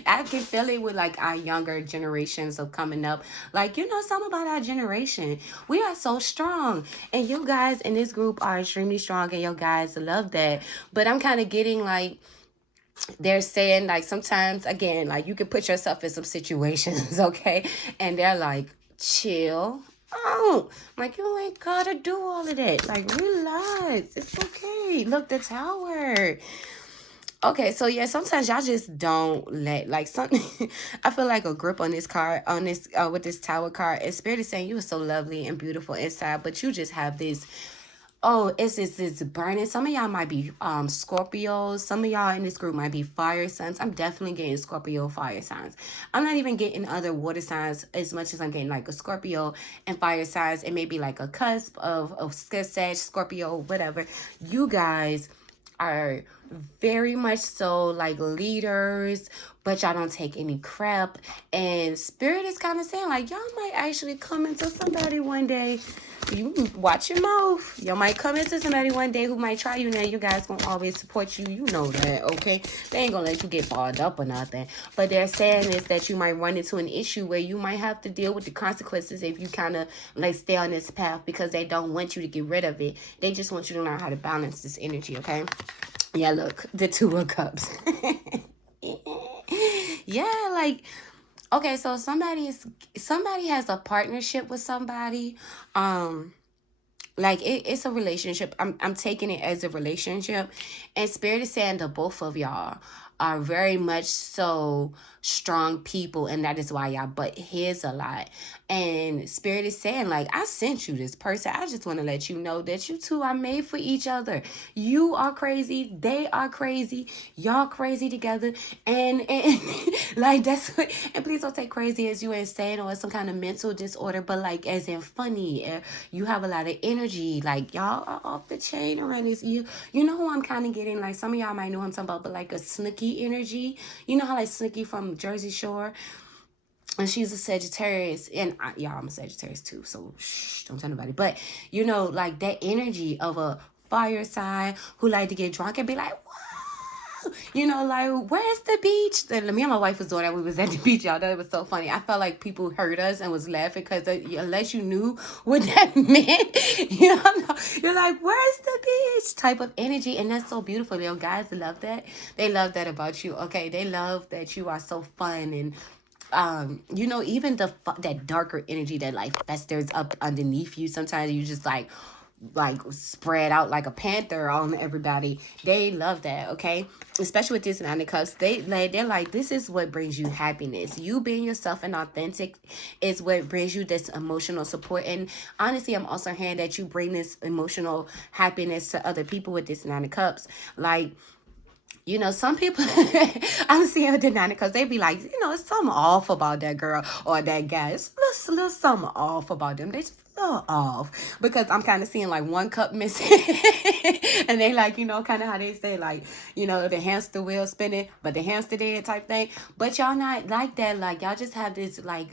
I can feel it with like our younger generations of coming up. Like, you know, something about our generation. We are so strong. And you guys in this group are extremely strong, and your guys love that. But I'm kind of getting like, they're saying like sometimes, again, like you can put yourself in some situations, okay? And they're like, chill. Oh, like, you ain't gotta do all of that. Like, relax. It's okay. Look, the Tower. Okay, so yeah, sometimes y'all just don't let like something. I feel like a grip on this card, on this with this Tower card. And Spirit is saying you are so lovely and beautiful inside, but you just have this. Oh, it's burning. Some of y'all might be Scorpios. Some of y'all in this group might be fire signs. I'm definitely getting Scorpio fire signs. I'm not even getting other water signs as much as I'm getting like a Scorpio and fire signs, and maybe like a cusp of Sag, Scorpio, whatever. You guys are very much so like leaders, but y'all don't take any crap. And Spirit is kind of saying like, y'all might actually come into somebody one day. You watch your mouth. You might come into somebody one day who might try you. Now you guys gonna always support you. You know that, okay? They ain't gonna let you get balled up or nothing. But they're saying is that you might run into an issue where you might have to deal with the consequences if you kind of like stay on this path, because they don't want you to get rid of it. They just want you to learn how to balance this energy, okay? Yeah, look, the 2 of Cups. Yeah, like, okay, so somebody has a partnership with somebody. Like it's a relationship. I'm taking it as a relationship, and Spirit is saying the both of y'all are very much so strong people, and that is why y'all butt heads a lot. And Spirit is saying like, I sent you this person. I just want to let you know that you two are made for each other. You are crazy, they are crazy, y'all crazy together, and like that's what. And please don't take crazy as you insane or some kind of mental disorder, but like as in funny. You have a lot of energy. Like, y'all are off the chain around this. You know who I'm kind of getting? Like, some of y'all might know who I'm talking about, but like a Snooki energy. You know how like Snooki from Jersey Shore, and she's a Sagittarius, and y'all, I'm a Sagittarius too, so shh, don't tell nobody. But you know, like that energy of a fire sign who like to get drunk and be like, whoa, you know, like, where's the beach? And me and my wife was doing that. We was at the beach, y'all. That was so funny. I felt like people heard us and was laughing because unless you knew what that meant, you know, you're like, where's the beach? Type of energy, and that's so beautiful. Little guys love that. They love that about you. Okay, they love that you are so fun and you know, even that darker energy that like festers up underneath you. Sometimes you just like spread out like a panther on everybody. They love that, okay? Especially with this 9 of Cups. They're like, this is what brings you happiness. You being yourself and authentic is what brings you this emotional support. And honestly, I'm also hearing that you bring this emotional happiness to other people with this 9 of Cups. Like, You know, some people, I'm seeing denying it because they be like, you know, it's something off about that girl or that guy. It's little something off about them. They just a little off because I'm kind of seeing like one cup missing. And they like, you know, kind of how they say like, you know, the hamster wheel spinning, but the hamster dead type thing. But y'all not like that. Like y'all just have this like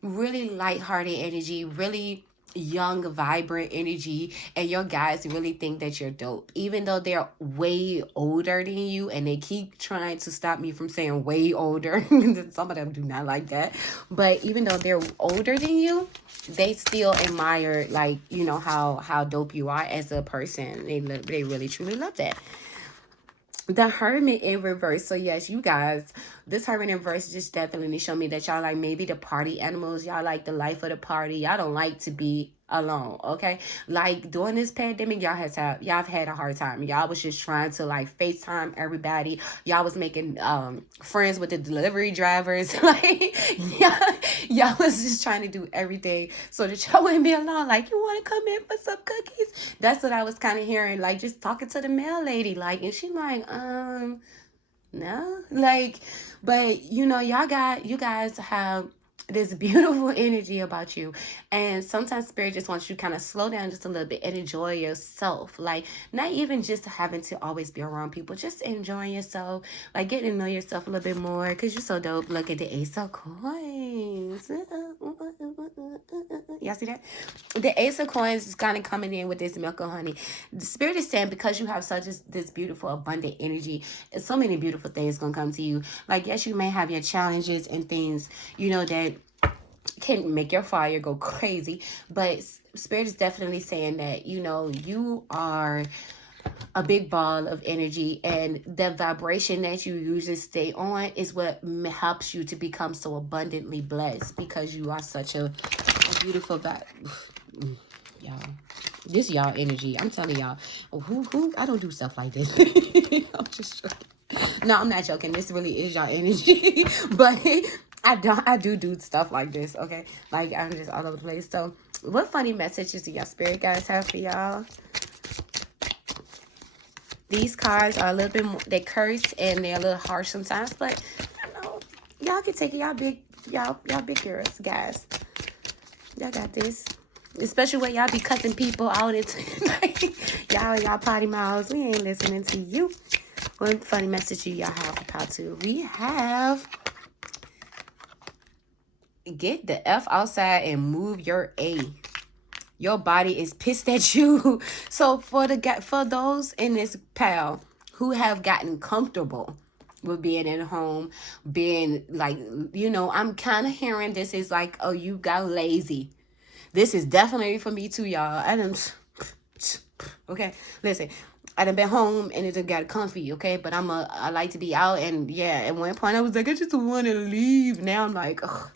really lighthearted energy, really young, vibrant energy, and your guys really think that you're dope, even though they're way older than you, and they keep trying to stop me from saying way older. Some of them do not like that, but even though they're older than you, they still admire, like, you know, how dope you are as a person. They really truly love that. The Hermit in reverse. So yes, you guys, this Hermit in reverse just definitely show me that y'all like maybe the party animals. Y'all like the life of the party. Y'all don't like to be alone. Okay, like during this pandemic, y'all have had a hard time. Y'all was just trying to like FaceTime everybody. Y'all was making friends with the delivery drivers. Like y'all was just trying to do everything so that y'all wouldn't be alone. Like, you want to come in for some cookies? That's what I was kind of hearing. Like, just talking to the mail lady. Like, and she like, no, like, but you know, you guys have this beautiful energy about you, and sometimes spirit just wants you to kind of slow down just a little bit and enjoy yourself. Like, not even just having to always be around people, just enjoying yourself, like getting to know yourself a little bit more, because you're so dope. Look at the Ace of Coins. Y'all see that? The Ace of Coins is kind of coming in with this milk and honey. The spirit is saying, because you have such this beautiful, abundant energy, and so many beautiful things gonna come to you. Like, yes, you may have your challenges and things, you know, that can make your fire go crazy, but spirit is definitely saying that, you know, you are a big ball of energy, and the vibration that you usually stay on is what helps you to become so abundantly blessed, because you are such a beautiful vibe. Y'all, this y'all energy, I'm telling y'all, who I don't do stuff like this. I'm just joking. No, I'm not joking, this really is y'all energy. But I do stuff like this, okay? Like, I'm just all over the place. So what funny messages do y'all spirit guys have for y'all? These cards are a little bit more, they curse and they're a little harsh sometimes, but you know, y'all can take it. Y'all big girls, guys. Y'all got this. Especially when y'all be cussing people out into like, y'all potty mouths. We ain't listening to you. What funny message do y'all have for part 2? We have, get the F outside and move your A. Your body is pissed at you. So for those in this pile who have gotten comfortable with being at home, being like, you know, I'm kind of hearing this is like, oh, you got lazy. This is definitely for me too, y'all. Okay, listen, I done been home and it done got comfy, okay? But I like to be out, and yeah, at one point I was like, I just want to leave. Now I'm like, ugh.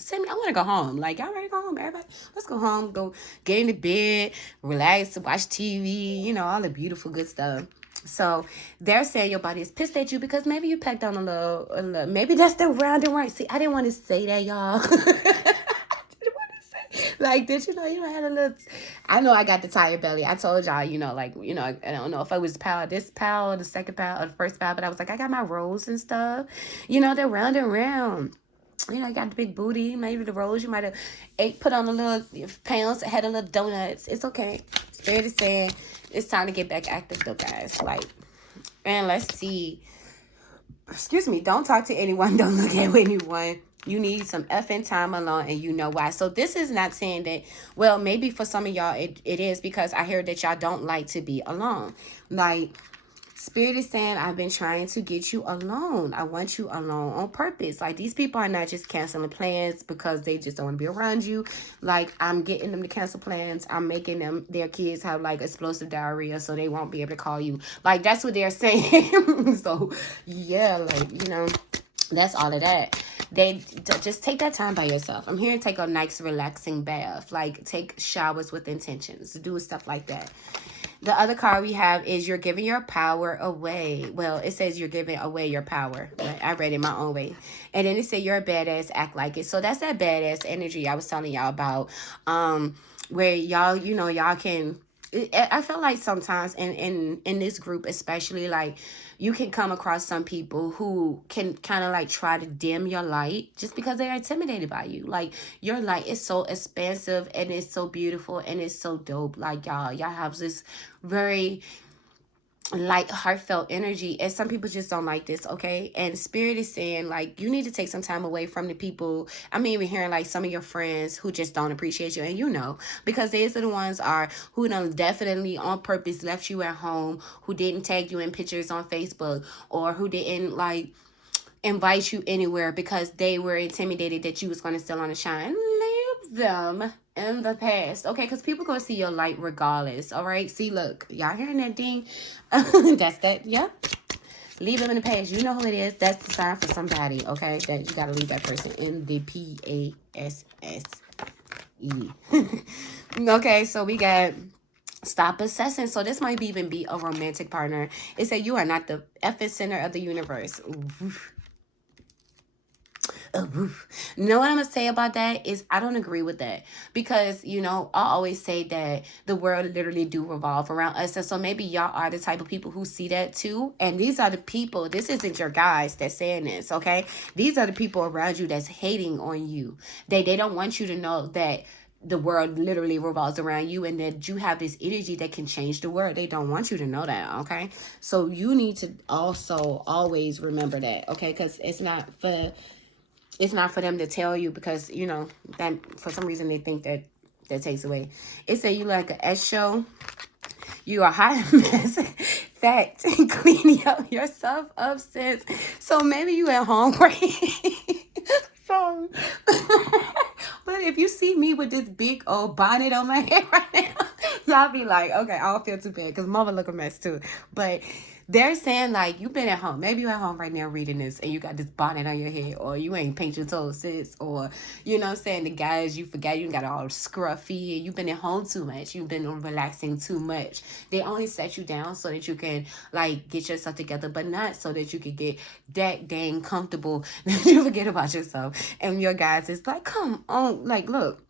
Send me, I want to go home. Like, y'all ready to go home, everybody? Let's go home, go get in the bed, relax, watch TV, you know, all the beautiful good stuff. So they're saying your body is pissed at you because maybe you packed on a little. Maybe that's the round and right. See, I didn't want to say that, y'all. Like, did you know you had a little, I know I got the tired belly. I told y'all, you know, like, you know, I don't know if I was this pal or the second pal or the first pal, but I was like, I got my rolls and stuff. You know, they're round and round. You know, you got the big booty, maybe the rolls. You might have put on a little pounds, had a little donuts. It's okay. Spirit is saying it's time to get back active though, guys. Like, and let's see. Excuse me. Don't talk to anyone. Don't look at anyone. You need some effing time alone, and you know why. So this is not saying that, well, maybe for some of y'all it is, because I hear that y'all don't like to be alone. Like, Spirit is saying, I've been trying to get you alone. I want you alone on purpose. Like, these people are not just canceling plans because they just don't want to be around you. Like, I'm getting them to cancel plans. I'm making their kids have, like, explosive diarrhea so they won't be able to call you. Like, that's what they're saying. So, yeah, like, you know, that's all of that. They just take that time by yourself. I'm here to take a nice, relaxing bath. Like, take showers with intentions. Do stuff like that. The other card we have is you're giving your power away. Well, it says you're giving away your power. Right? I read it my own way. And then it said you're a badass, act like it. So that's that badass energy I was telling y'all about. Where y'all, you know, y'all can I feel like sometimes in this group especially, like, you can come across some people who can kind of like try to dim your light just because they're intimidated by you. Like, your light is so expansive and it's so beautiful and it's so dope. Like, y'all have this very like heartfelt energy, and some people just don't like this. Okay, and spirit is saying like you need to take some time away from the people. I mean, even hearing like some of your friends who just don't appreciate you, and because these are the ones are who done definitely on purpose left you at home, who didn't tag you in pictures on Facebook, or who didn't like invite you anywhere because they were intimidated that you was going to still on the shine. Leave them in the past, okay? Because people gonna see your light regardless. All right, see, look, y'all hearing that ding? That's that. Yep. Leave them in the past. You know who it is. That's the sign for somebody, okay? That you gotta leave that person in the PASSE. Okay, so we got stop assessing. So this might even be a romantic partner. It said you are not the epicenter of the universe. Oof. You know what I'm gonna say about that is I don't agree with that, because I always say that the world literally do revolve around us, and so maybe y'all are the type of people who see that too. And these are the people. This isn't your guys that's saying this, okay? These are the people around you that's hating on you. They don't want you to know that the world literally revolves around you and that you have this energy that can change the world. They don't want you to know that, okay? So you need to also always remember that, okay? Because it's not for them to tell you, because that for some reason they think that takes away. It say you like a S show. You are hot mess. Fact. Cleaning up yourself up since. So maybe you at home, right? So but if you see me with this big old bonnet on my head right now, y'all be like, okay, I don't feel too bad because mama look a mess too. But they're saying like you've been at home. Maybe you're at home right now reading this and you got this bonnet on your head, or you ain't paint your toes, sis, or what I'm saying, the guys you forgot you got all scruffy and you've been at home too much. You've been relaxing too much. They only set you down so that you can like get yourself together, but not so that you can get that dang comfortable that you forget about yourself. And your guys is like, come on, like, look,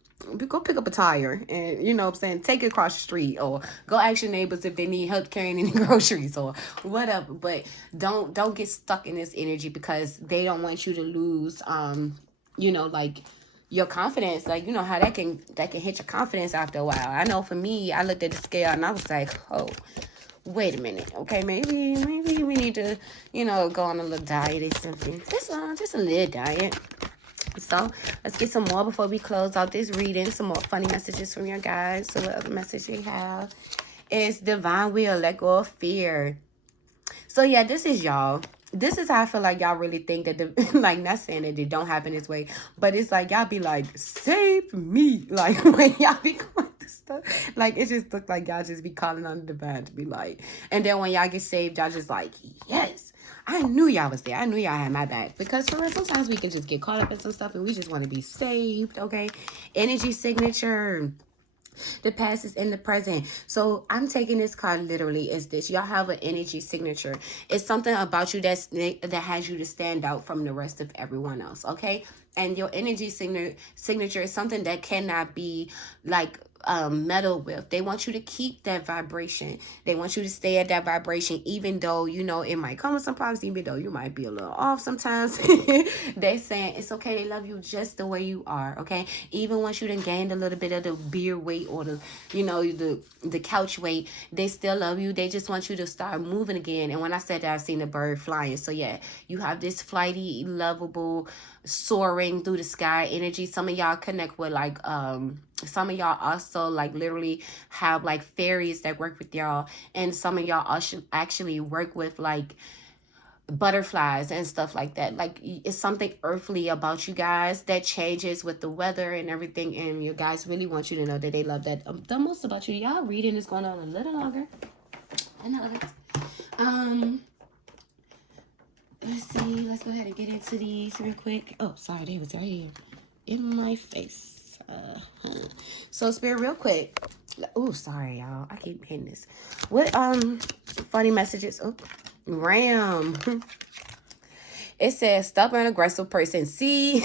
go pick up a tire and what I'm saying, take it across the street, or go ask your neighbors if they need help carrying any groceries or whatever. But don't get stuck in this energy, because they don't want you to lose like your confidence. Like, how that can hit your confidence after a while. I know for me, I looked at the scale and I was like, oh, wait a minute, okay, maybe we need to go on a little diet or something. Just a little diet. So let's get some more before we close out this reading. Some more funny messages from your guys. So what other message they have is divine will, let go of fear. So yeah, this is y'all. This is how I feel like y'all really think that like, not saying that it don't happen this way, but it's like y'all be like, save me. Like when y'all be going through stuff, like it just look like y'all just be calling on the divine to be like, and then when y'all get saved, y'all just like, yes, I knew y'all was there. I knew y'all had my back. Because for real, sometimes we can just get caught up in some stuff and we just want to be saved, okay? Energy signature. The past is in the present. So I'm taking this card literally as this. Y'all have an energy signature. It's something about you that has you to stand out from the rest of everyone else, okay? And your energy signature is something that cannot be like meddled with. They want you to keep that vibration. They want you to stay at that vibration, even though it might come with some problems, even though you might be a little off sometimes. They're saying it's okay. They love you just the way you are, okay? Even once you done gained a little bit of the beer weight or the couch weight, they still love you. They just want you to start moving again. And when I said that, I seen a bird flying. So yeah, you have this flighty, lovable, soaring through the sky energy. Some of y'all connect with like some of y'all also like literally have like fairies that work with y'all, and some of y'all actually work with like butterflies and stuff like that. Like it's something earthly about you guys that changes with the weather and everything, and you guys really want you to know that they love that the most about you. Y'all reading is going on a little longer than others. Let's see. Let's go ahead and get into these real quick. Oh, sorry, they was right here in my face. So spirit, real quick. Oh, sorry, y'all. I keep hitting this. What funny messages? Oh, Ram. It says stubborn, aggressive person. See,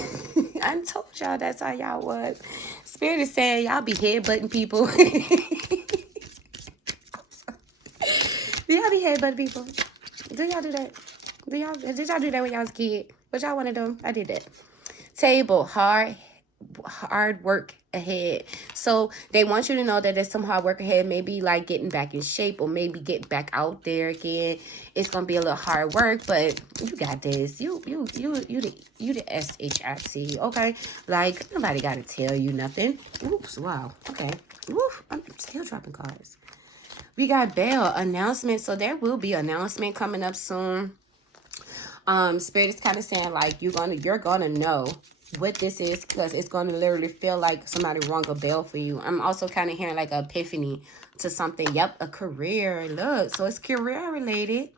I told y'all that's how y'all was. Spirit is saying y'all be headbutting people. Do y'all be headbutt people? Do y'all do that? Did y'all do that when y'all was a kid? What y'all want to do? I did that. Table, hard work ahead. So they want you to know that there's some hard work ahead. Maybe like getting back in shape, or maybe get back out there again. It's gonna be a little hard work, but you got this. You the SHIT. Okay, like nobody gotta tell you nothing. Oops, wow. Okay. Oof, I'm still dropping cards. We got Bell announcement. So there will be announcement coming up soon. Spirit is kind of saying like you're gonna know what this is, because it's gonna literally feel like somebody rung a bell for you. I'm also kind of hearing like an epiphany to something. Yep, a career. Look, so it's career related.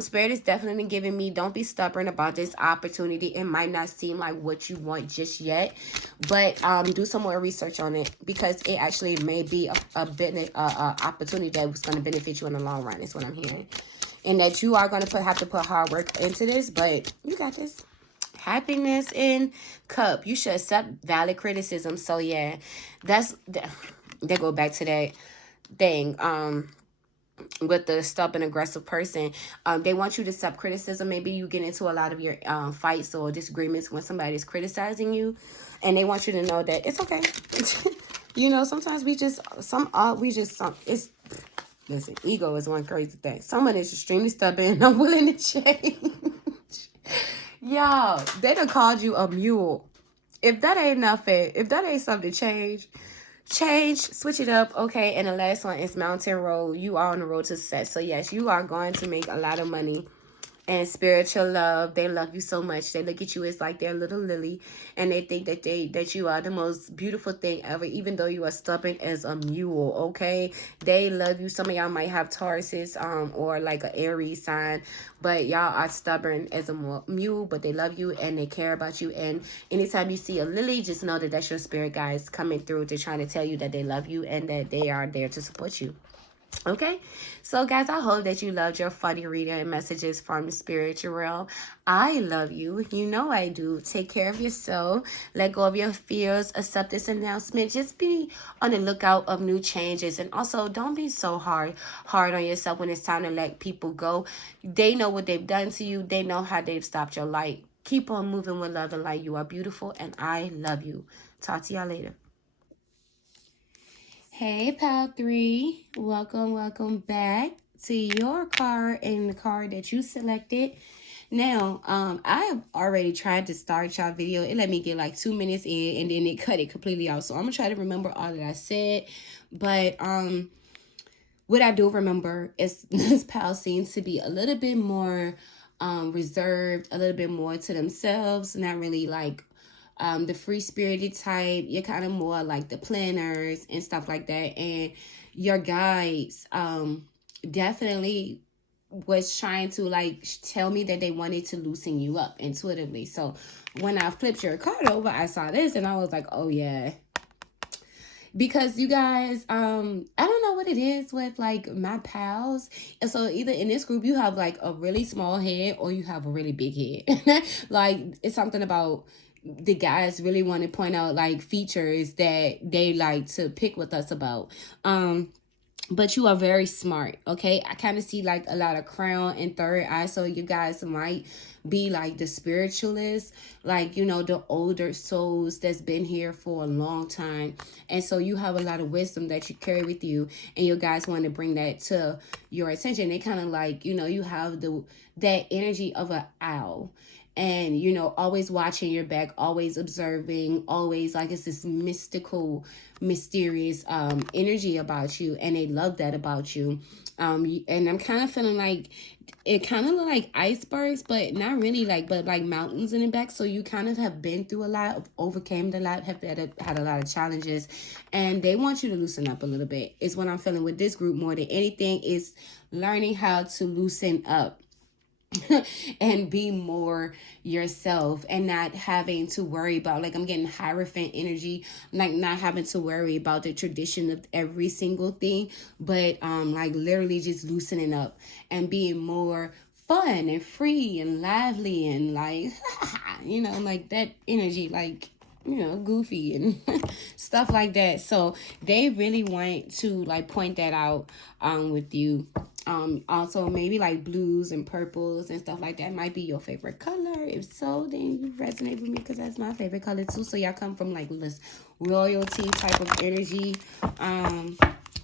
Spirit is definitely giving me, don't be stubborn about this opportunity. It might not seem like what you want just yet, but do some more research on it, because it actually may be a opportunity that was going to benefit you in the long run, is what I'm hearing. And that you are going to have to put hard work into this, but you got this. Happiness in cup. You should accept valid criticism. So yeah, they go back to that thing. With the stubborn aggressive person, they want you to stop criticism. Maybe you get into a lot of your fights or disagreements when somebody's criticizing you, and they want you to know that it's okay. You know, sometimes it's, listen, ego is one crazy thing. Someone is extremely stubborn and unwilling to change. Y'all, they done called you a mule. If that ain't nothing, if that ain't something to change, switch it up. Okay, and the last one is mountain road. You are on the road to success. So yes, you are going to make a lot of money. And spiritual love, they love you so much. They look at you as like their little lily, and they think that you are the most beautiful thing ever, even though you are stubborn as a mule. Okay, they love you. Some of y'all might have Tauruses, or like an Aries sign, but y'all are stubborn as a mule. But they love you and they care about you. And anytime you see a lily, just know that that's your spirit guides coming through to trying to tell you that they love you and that they are there to support you. Okay, so guys, I hope that you loved your funny reading and messages from the spiritual realm. I love you. You know I do. Take care of yourself. Let go of your fears. Accept this announcement. Just be on the lookout of new changes. And also, don't be so hard on yourself when it's time to let people go. They know what they've done to you. They know how they've stopped your light. Keep on moving with love and light. You are beautiful, and I love you. Talk to y'all later. Hey, Pal 3. Welcome back to your card and the card that you selected. Now, I have already tried to start y'all video. It let me get like 2 minutes in, and then it cut it completely out. So I'm gonna try to remember all that I said. But what I do remember is this pal seems to be a little bit more reserved, a little bit more to themselves, not really like the free spirited type. You're kind of more like the planners and stuff like that. And your guides definitely was trying to like tell me that they wanted to loosen you up intuitively. So when I flipped your card over, I saw this and I was like, oh yeah. Because you guys, I don't know what it is with like my pals. And so either in this group you have like a really small head or you have a really big head. Like it's something about the guys really want to point out like features that they like to pick with us about. But you are very smart. Okay, I kind of see like a lot of crown and third eye, so you guys might be like the spiritualists, like, you know, the older souls that's been here for a long time, and so you have a lot of wisdom that you carry with you, and you guys want to bring that to your attention. They kind of like, you know, you have that energy of an owl, and you know, always watching your back, always observing, always like it's this mystical, mysterious energy about you, and they love that about you. And I'm kind of feeling like it kind of look like icebergs, but not really, like, but like mountains in the back. So you kind of have been through a lot, overcame a lot, have had a lot of challenges, and they want you to loosen up a little bit. Is what I'm feeling with this group more than anything, is learning how to loosen up and be more yourself, and not having to worry about, like, I'm getting Hierophant energy, like not having to worry about the tradition of every single thing, but like literally just loosening up and being more fun and free and lively and like you know, like that energy, like, you know, goofy and stuff like that. So they really want to like point that out with you. Also maybe like blues and purples and stuff like that might be your favorite color. If so, then you resonate with me because that's my favorite color too. So y'all come from like this royalty type of energy.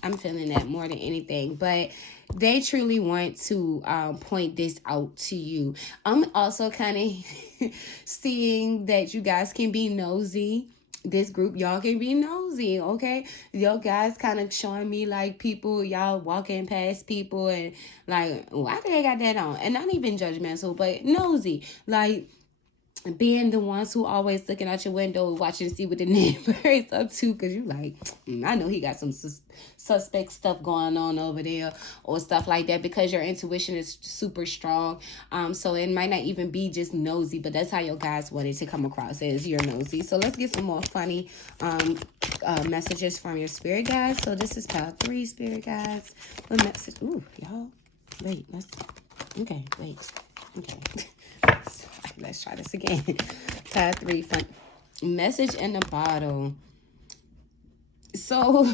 I'm feeling that more than anything, but they truly want to point this out to you. I'm also kind of seeing that you guys can be nosy. This group, y'all can be nosy, okay? Y'all guys kind of showing me like people, y'all walking past people and like, why do they got that on? And not even judgmental, but nosy. Like, being the ones who always looking out your window watching to see what the neighbor is up to, because you like, I know he got some suspect stuff going on over there or stuff like that, because your intuition is super strong. So it might not even be just nosy, but that's how your guys want it to come across, as you're nosy. So let's get some more funny messages from your spirit guides. So this is pile 3, spirit guides. What message? Ooh, y'all, wait, okay. Let's try this again. Pile 3, fun message in the bottle. So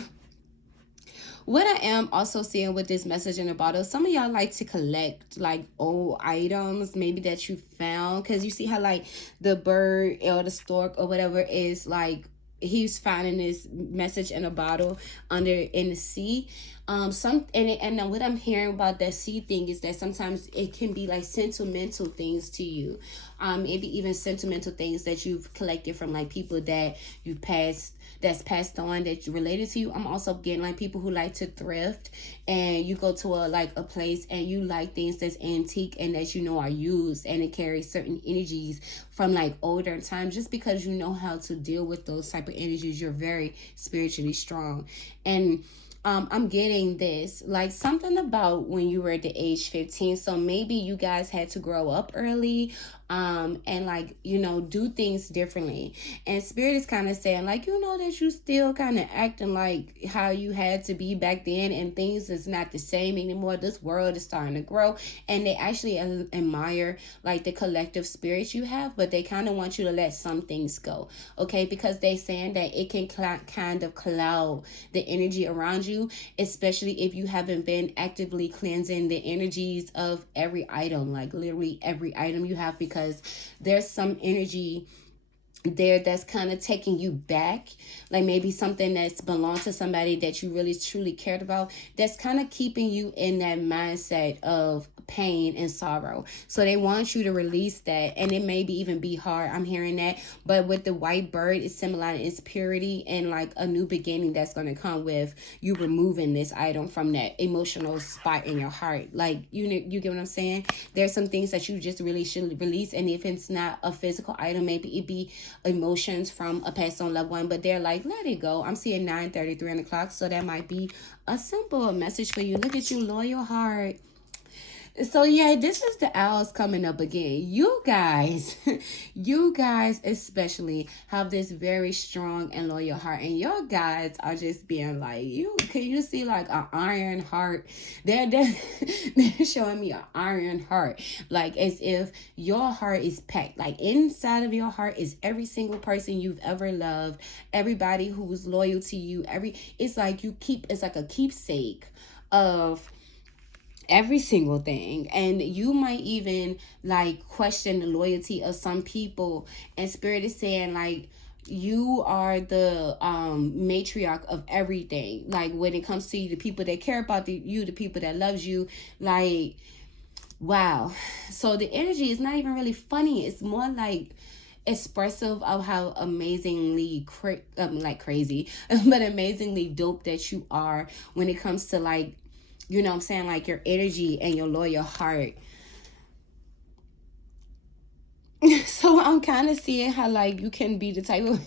what I am also seeing with this message in the bottle, some of y'all like to collect like old items maybe that you found, because you see how like the bird or the stork or whatever is like, he's finding this message in a bottle under in the sea. And what I'm hearing about that sea thing is that sometimes it can be like sentimental things to you, maybe even sentimental things that you've collected from like people that you've that's passed on that's related to you. I'm also getting like people who like to thrift, and you go to a place and you like things that's antique and that you know are used, and it carries certain energies from like older times. Just because you know how to deal with those type of energies, you're very spiritually strong. And I'm getting this, like something about when you were at the age 15. So maybe you guys had to grow up early, and like, do things differently. And spirit is kind of saying like, that you still kind of acting like how you had to be back then, and things is not the same anymore. This world is starting to grow, and they actually admire like the collective spirit you have, but they kind of want you to let some things go, okay? Because they saying that it can kind of cloud the energy around you, especially if you haven't been actively cleansing the energies of every item, like literally every item you have, because there's some energy there that's kind of taking you back, like maybe something that's belonged to somebody that you really truly cared about, that's kind of keeping you in that mindset of pain and sorrow. So they want you to release that, and it maybe even be hard. I'm hearing that, but with the white bird, it's symbolizing its purity and like a new beginning that's going to come with you removing this item from that emotional spot in your heart. Like, you get what I'm saying? There's some things that you just really should release, and if it's not a physical item, maybe it be emotions from a passed on loved one, but they're like, let it go. I'm seeing 9:33 on the clock, so that might be a simple message for you. Look at you, loyal heart. So yeah, this is the owls coming up again. You guys especially have this very strong and loyal heart, and your guys are just being like, can you see like an iron heart? They're showing me an iron heart, like as if your heart is packed. Like inside of your heart is every single person you've ever loved, everybody who's loyal to you. It's like it's like a keepsake of every single thing. And you might even like question the loyalty of some people, and spirit is saying like, you are the matriarch of everything. Like when it comes to you, the people that care about you, the people that loves you, like, wow. So the energy is not even really funny. It's more like expressive of how amazingly crazy but amazingly dope that you are when it comes to like, what I'm saying, like your energy and your loyal heart. So I'm kind of seeing how like you can be the type of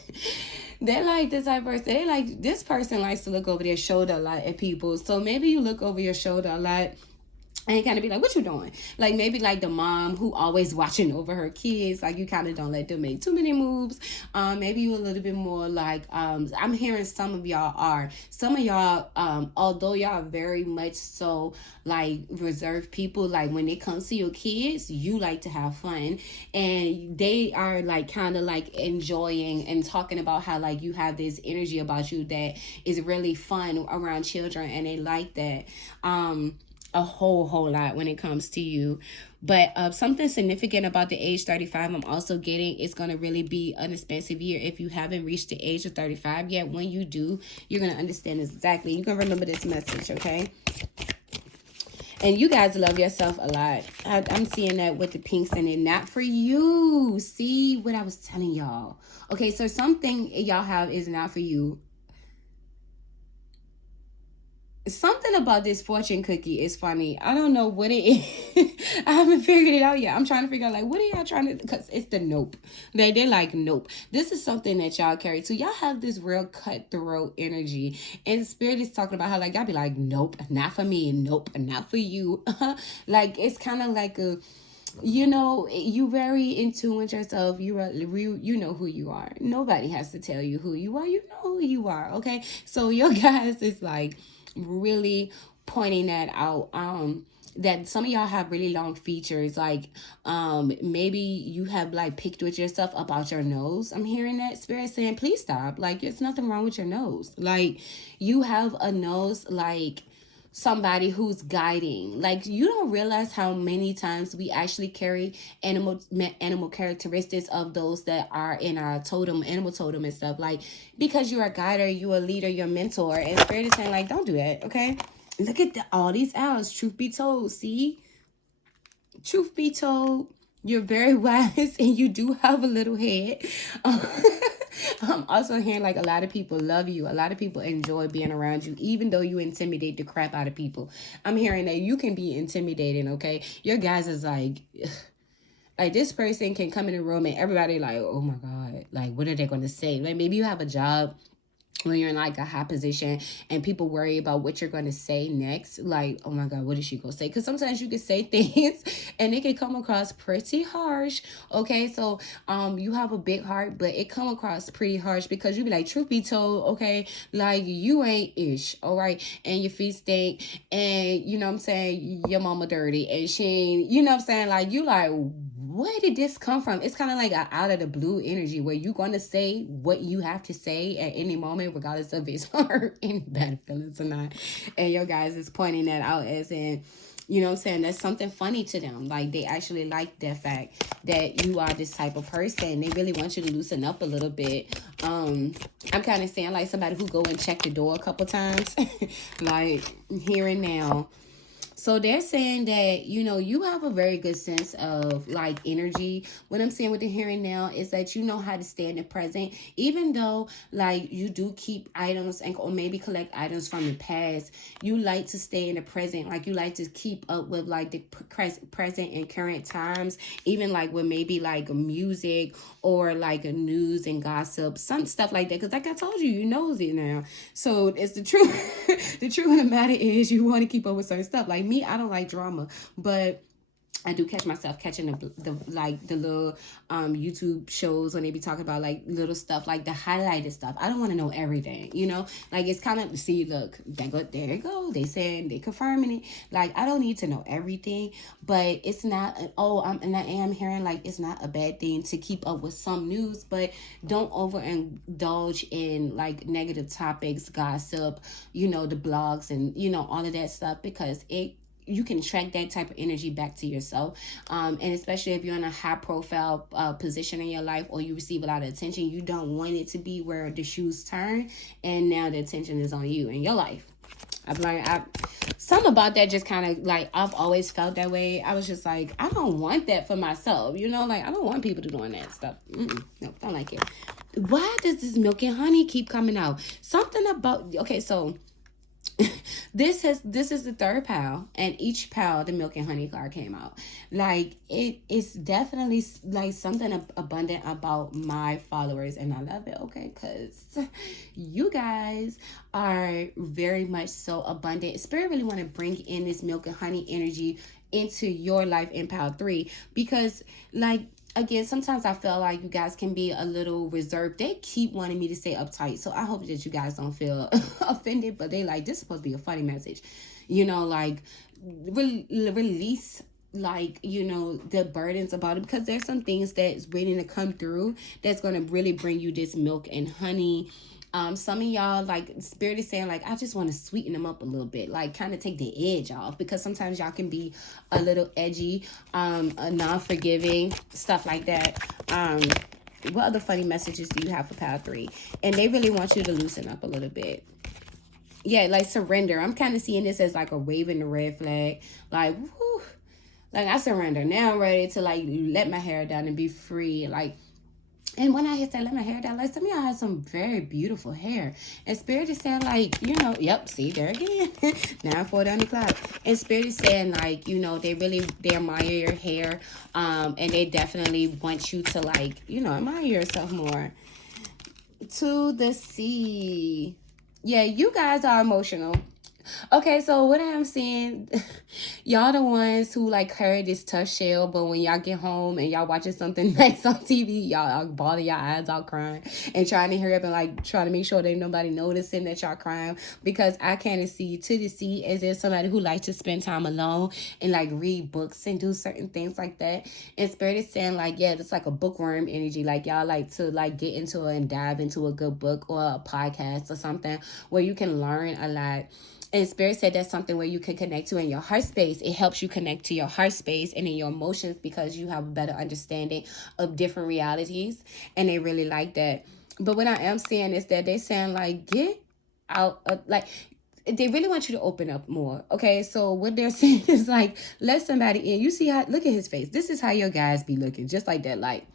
they're like this type of person. They like, this person likes to look over their shoulder a lot at people. So maybe you look over your shoulder a lot and kind of be like, what you doing? Like maybe like the mom who always watching over her kids, like you kind of don't let them make too many moves. Maybe you a little bit more like, I'm hearing some of y'all, although y'all are very much so like reserved people, like when it comes to your kids, you like to have fun, and they are like kind of like enjoying and talking about how like you have this energy about you that is really fun around children, and they like that. a whole lot when it comes to you. But something significant about the age 35 I'm also getting, it's going to really be an expensive year if you haven't reached the age of 35 yet. When you do, you're going to understand exactly. You can remember this message, okay? And you guys love yourself a lot. I'm seeing that with the pinks in it. Not for you. See what I was telling y'all. Okay, so something y'all have is not for you. Something about this fortune cookie is funny. I don't know what it is. I haven't figured it out yet. I'm trying to figure out, like, what are y'all trying to, because it's the nope. They're like, nope. This is something that y'all carry too. Y'all have this real cutthroat energy. And Spirit is talking about how, like, y'all be like, nope, not for me. Nope, not for you. Like, it's kind of like a, you know, you very in tune with yourself. You know who you are. Nobody has to tell you who you are. You know who you are, okay? So your guys is like really pointing that out. That some of y'all have really long features, like maybe you have like picked with yourself about your nose. I'm hearing that Spirit saying, please stop. Like, there's nothing wrong with your nose. Like, you have a nose like somebody who's guiding. Like, you don't realize how many times we actually carry animal characteristics of those that are in our totem, animal totem and stuff. Like, because you're a guider, you're a leader, you're a mentor, and Spirit is saying, like, don't do that, okay? Look at all these owls. Truth be told, see, truth be told, you're very wise and you do have a little head. I'm also hearing like a lot of people love you. A lot of people enjoy being around you, even though you intimidate the crap out of people. I'm hearing that you can be intimidating, okay? Your guys is like this person can come in the room and everybody like, oh my God, like, what are they going to say? Like, maybe you have a job when you're in like a high position and people worry about what you're going to say next, like, oh my God, what is she going to say? Because sometimes you can say things and it can come across pretty harsh, okay? So you have a big heart, but it come across pretty harsh because you be like, truth be told, okay, like, you ain't ish, all right? And your feet stink, and you know what I'm saying, your mama dirty, and she ain't, you know what I'm saying, like, you like, where did this come from? It's kind of like an out of the blue energy where you're going to say what you have to say at any moment, regardless of it's hurt any bad feelings or not. And your guys is pointing that out as in, you know what I'm saying, that's something funny to them. Like, they actually like that fact that you are this type of person. They really want you to loosen up a little bit. I'm kind of saying like somebody who go and check the door a couple times. Like, here and now. So they're saying that, you know, you have a very good sense of like energy. What I'm saying with the here and now is that you know how to stay in the present, even though like you do keep items and or maybe collect items from the past. You like to stay in the present. Like, you like to keep up with like the present and current times, even like with maybe like music or like a news and gossip, some stuff like that. Because like I told you, you knows it now. So it's the truth. The truth of the matter is you want to keep up with certain stuff. Like me, I don't like drama, but I do catch myself catching the like the little YouTube shows when they be talking about like little stuff, like the highlighted stuff. I don't want to know everything, you know. Like, it's kind of, see, look, there you go. They saying, they confirming it. Like, I don't need to know everything, but it's not. And I am hearing like it's not a bad thing to keep up with some news, but don't overindulge in like negative topics, gossip, you know, the blogs and you know all of that stuff, because you can track that type of energy back to yourself. And especially if you're in a high profile position in your life, or you receive a lot of attention, you don't want it to be where the shoes turn and now the attention is on you in your life. I've learned something about that, just kind of like, I've always felt that way. I was just like, I don't want that for myself, you know, like, I don't want people doing that stuff. No, don't like it. Why does this milk and honey keep coming out? Something about, okay, so this is the third pile, and each pile the milk and honey card came out. Like, it's definitely like something abundant about my followers, and I love it, okay, because you guys are very much so abundant. Spirit really want to bring in this milk and honey energy into your life in pile 3, because like, again, sometimes I feel like you guys can be a little reserved. They keep wanting me to stay uptight, so I hope that you guys don't feel offended, but they like, this is supposed to be a funny message, you know, like release, like, you know, the burdens about it, because there's some things that's waiting to come through that's going to really bring you this milk and honey Some of y'all, like, Spirit is saying, like, I just want to sweeten them up a little bit, like, kind of take the edge off, because sometimes y'all can be a little edgy, non-forgiving, stuff like that. What other funny messages do you have for Pile 3? And they really want you to loosen up a little bit. Yeah, like surrender. I'm kind of seeing this as like a waving the red flag. Like, whew, like I surrender. Now I'm ready to like let my hair down and be free. Like, and when I hit that, let my hair down, like some of y'all have some very beautiful hair. And Spirit is saying, like, you know, yep, see, there again. 9:40 on the clock. And Spirit is saying, like, you know, they admire your hair. And they definitely want you to, like, you know, admire yourself more. To the sea. Yeah, you guys are emotional. Okay, so what I'm seeing, y'all the ones who like carry this tough shell, but when y'all get home and y'all watching something nice on TV, y'all bawling your eyes out crying and trying to hurry up and like trying to make sure that nobody noticing that y'all crying, because I kind of see to the sea as if somebody who likes to spend time alone and like read books and do certain things like that. And Spirit is saying like, yeah, it's like a bookworm energy. Like y'all like to like get into it and dive into a good book or a podcast or something where you can learn a lot. And Spirit said that's something where you can connect to in your heart space. It helps you connect to your heart space and in your emotions because you have a better understanding of different realities. And they really like that. But what I am saying is that they saying like, get out of, like, they really want you to open up more. Okay, so what they're saying is like, let somebody in. You see how, look at his face. This is how your guys be looking, just like that, like.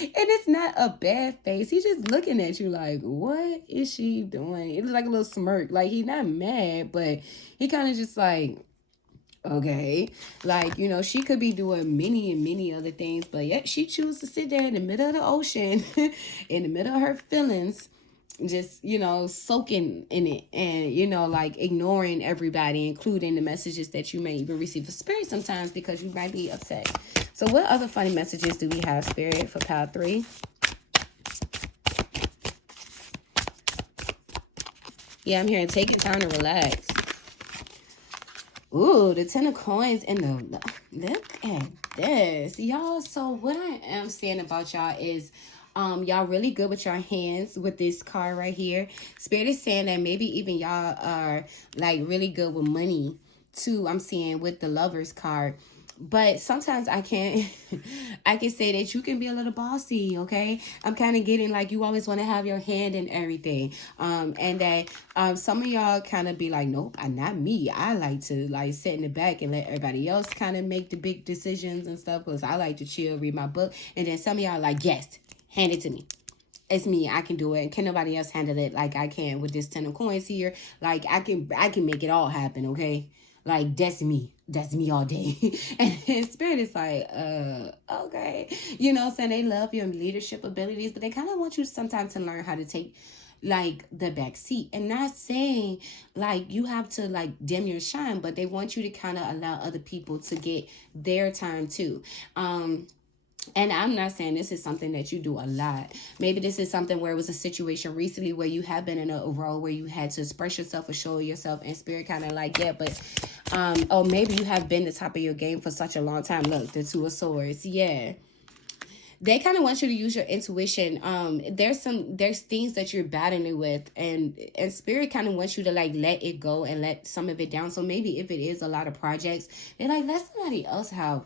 And it's not a bad face. He's just looking at you like, what is she doing? It's like a little smirk. Like, he's not mad, but he kind of just like, okay. Like, you know, she could be doing many and many other things, but yet she chooses to sit there in the middle of the ocean, in the middle of her feelings, just, you know, soaking in it and, you know, like ignoring everybody, including the messages that you may even receive for Spirit sometimes because you might be upset. So what other funny messages do we have, Spirit, for Pile 3? Yeah, I'm here taking time to relax. Ooh, the 10 of coins and the, look at this, y'all. So what I am saying about y'all is, y'all really good with your hands with this card right here. Spirit is saying that maybe even y'all are like really good with money too. I'm seeing with the Lovers card. But sometimes I can I can say that you can be a little bossy, okay? I'm kind of getting like you always want to have your hand in everything. And that some of y'all kind of be like, nope, not me. I like to like sit in the back and let everybody else kind of make the big decisions and stuff because I like to chill, read my book. And then some of y'all like, yes, hand it to me. It's me. I can do it. And can nobody else handle it like I can with this 10 of coins here? Like I can make it all happen, okay? Like that's me. That's me all day. And Spirit is like, okay. You know what I'm saying? They love your leadership abilities, but they kind of want you sometimes to learn how to take like the back seat, and not saying like you have to like dim your shine, but they want you to kind of allow other people to get their time too. And I'm not saying this is something that you do a lot. Maybe this is something where it was a situation recently where you have been in a role where you had to express yourself or show yourself, and Spirit kind of like, yeah, but or maybe you have been the top of your game for such a long time. Look, the 2 of Swords. Yeah. They kind of want you to use your intuition. There's things that you're battling with, and Spirit kind of wants you to like let it go and let some of it down. So maybe if it is a lot of projects, they're like, let somebody else have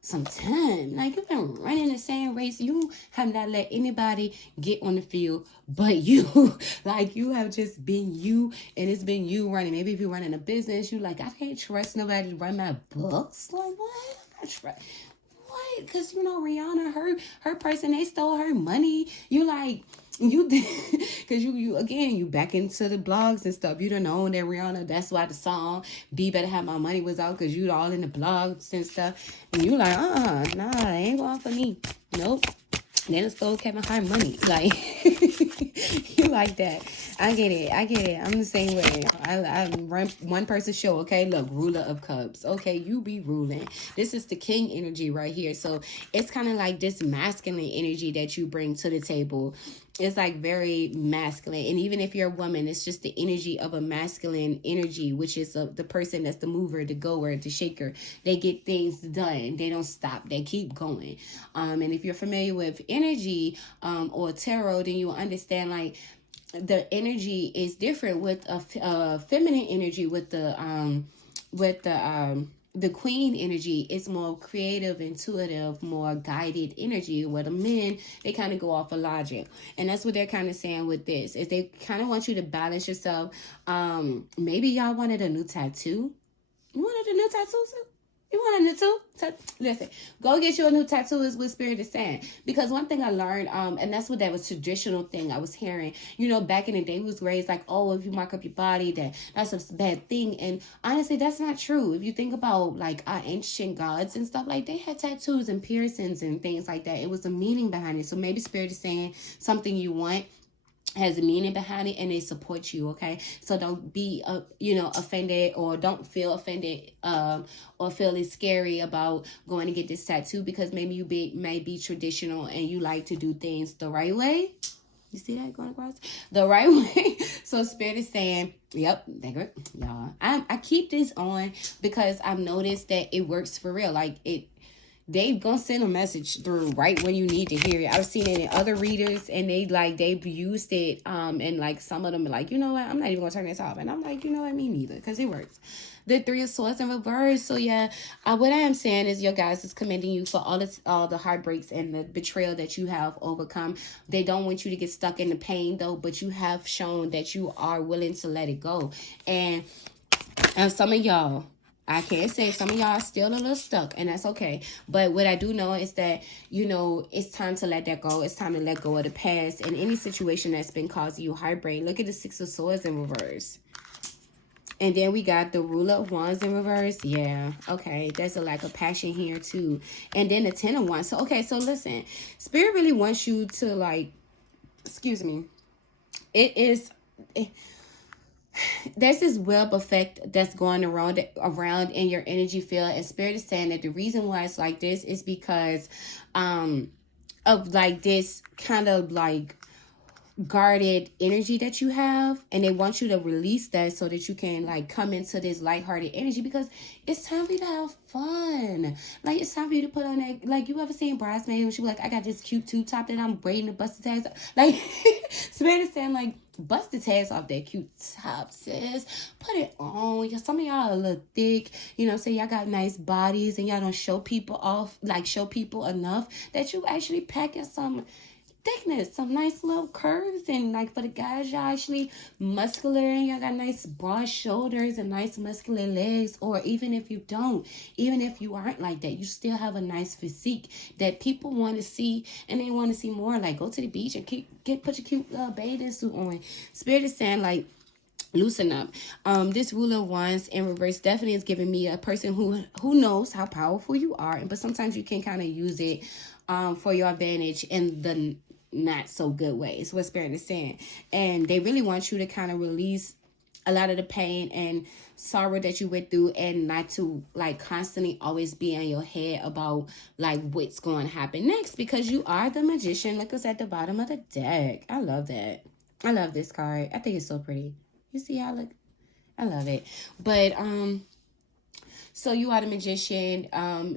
some time. Like, you've been running the same race. You have not let anybody get on the field but you. Like, you have just been you, and it's been you running. Maybe if you're running a business, you like, I can't trust nobody to run my books. Like, what? I trust. What? Because, you know, Rihanna, her person, they stole her money. You like, you because you again, you back into the blogs and stuff. You don't own that Rihanna. That's why the song "Be Better Have My Money" was out, because you all in the blogs and stuff. And you like, nah, it ain't going for me. Nope. Then it stole Kevin Hart money. Like, you like that. I get it. I'm the same way. I run one person show. Okay, look, ruler of cups. Okay, you be ruling. This is the king energy right here. So it's kind of like this masculine energy that you bring to the table. it's like very masculine. And even if you're a woman, it's just the energy of a masculine energy, which is the person that's the mover, the goer, the shaker. They get things done. They don't stop. They keep going. And if you're familiar with energy or tarot, then you will understand like the energy is different with a feminine energy with the queen energy. It's more creative, intuitive, more guided energy. Where the men, they kind of go off of logic, and that's what they're kind of saying with this is they kind of want you to balance yourself. Maybe y'all wanted a new tattoo. You wanted a new tattoo too? You want a new tattoo? Listen, go get you a new tattoo is what Spirit is saying. Because one thing I learned, and that's what that was traditional thing I was hearing. You know, back in the day, we was raised like, oh, if you mark up your body, that's a bad thing. And honestly, that's not true. If you think about like our ancient gods and stuff, like they had tattoos and piercings and things like that. It was a meaning behind it. So maybe Spirit is saying something you want has a meaning behind it and they support you. Okay, so don't be offended, or don't feel offended or feel it's scary about going to get this tattoo, because maybe you may be traditional and you like to do things the right way. You see that going across the right way? So Spirit is saying, yep, y'all. I keep this on because I've noticed that it works for real. Like they gonna send a message through right when you need to hear it. I've seen it in other readers and they've used it and like some of them are like, you know what, I'm not even gonna turn this off. And I'm like, you know what, me neither, because it works. The Three of Swords in reverse. So yeah, what I am saying is your guys is commending you for all the heartbreaks and the betrayal that you have overcome. They don't want you to get stuck in the pain though, but you have shown that you are willing to let it go. And some of y'all, I can't say, some of y'all are still a little stuck, and that's okay. But what I do know is that, it's time to let that go. It's time to let go of the past and any situation that's been causing you heartbreak. Look at the Six of Swords in reverse. And then we got the Ruler of Wands in reverse. Yeah, okay. There's a lack of passion here too. And then the Ten of Wands. So, okay, so listen. Spirit really wants you to, like, excuse me. There's this web effect that's going around in your energy field, and Spirit is saying that the reason why it's like this is because of like this kind of like guarded energy that you have, and they want you to release that so that you can like come into this lighthearted energy, because it's time for you to have fun. Like, it's time for you to put on that, like, you ever seen Bridesmaid when she was like, I got this cute tube top that I'm waiting to bust the tags, like Spirit is saying like, bust the tags off that cute top, sis. Put it on. Some of y'all are a little thick, say y'all got nice bodies and y'all don't show people off, like show people enough that you actually packing some thickness, some nice little curves. And like for the guys, y'all actually muscular and y'all got nice broad shoulders and nice muscular legs. Or even if you don't, even if you aren't like that, you still have a nice physique that people want to see, and they want to see more. Like, go to the beach and put your cute little bathing suit on. Spirit is saying like, loosen up. This Ruler of Wands in reverse definitely is giving me a person who knows how powerful you are, but sometimes you can kind of use it for your advantage in the not so good way. Is what Spirit is saying. And they really want you to kind of release a lot of the pain and sorrow that you went through, and not to like constantly always be in your head about like what's going to happen next, because you are the Magician. Look what's at the bottom of the deck. I love that. I love this card. I think it's so pretty. You see how I look? I love it. But so you are the Magician.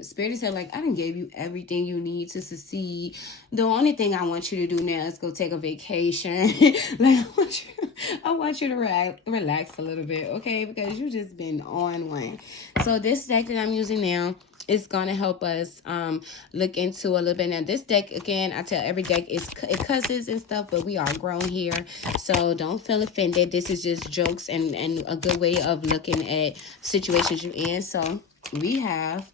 Spirit is saying like, I done gave you everything you need to succeed. The only thing I want you to do now is go take a vacation. Like, I want you to relax a little bit, okay? Because you just been on one. So this deck that I'm using now, it's gonna help us look into a little bit. Now this deck, again, I tell every deck it cusses and stuff, but we are grown here, so don't feel offended. This is just jokes and a good way of looking at situations you're in. So we have,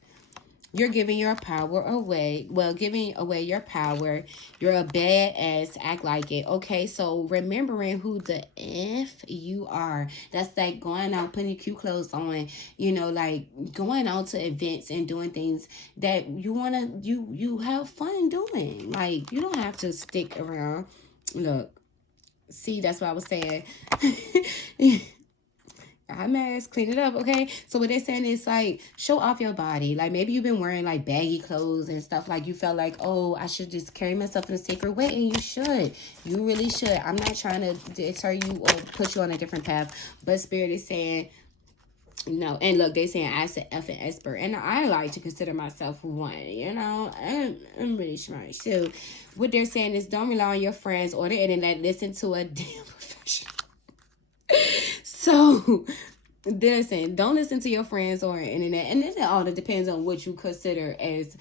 you're giving your power away. Well, giving away your power. You're a badass. Act like it. Okay, so remembering who the F you are. That's like going out, putting your cute clothes on. Like going out to events and doing things that you have fun doing. Like, you don't have to stick around. Look, see, that's what I was saying. hot mess, clean it up, okay? So what they're saying is like show off your body. Like maybe you've been wearing like baggy clothes and stuff, like you felt like, oh, I should just carry myself in a sacred way, and you should. You really should. I'm not trying to deter you or put you on a different path, but Spirit is saying no. And look, they saying I said F and expert, and I like to consider myself one. You know, I'm really smart. So what they're saying is don't rely on your friends or the internet. Listen to a damn professional. So they're saying don't listen to your friends or internet, and it all depends on what you consider as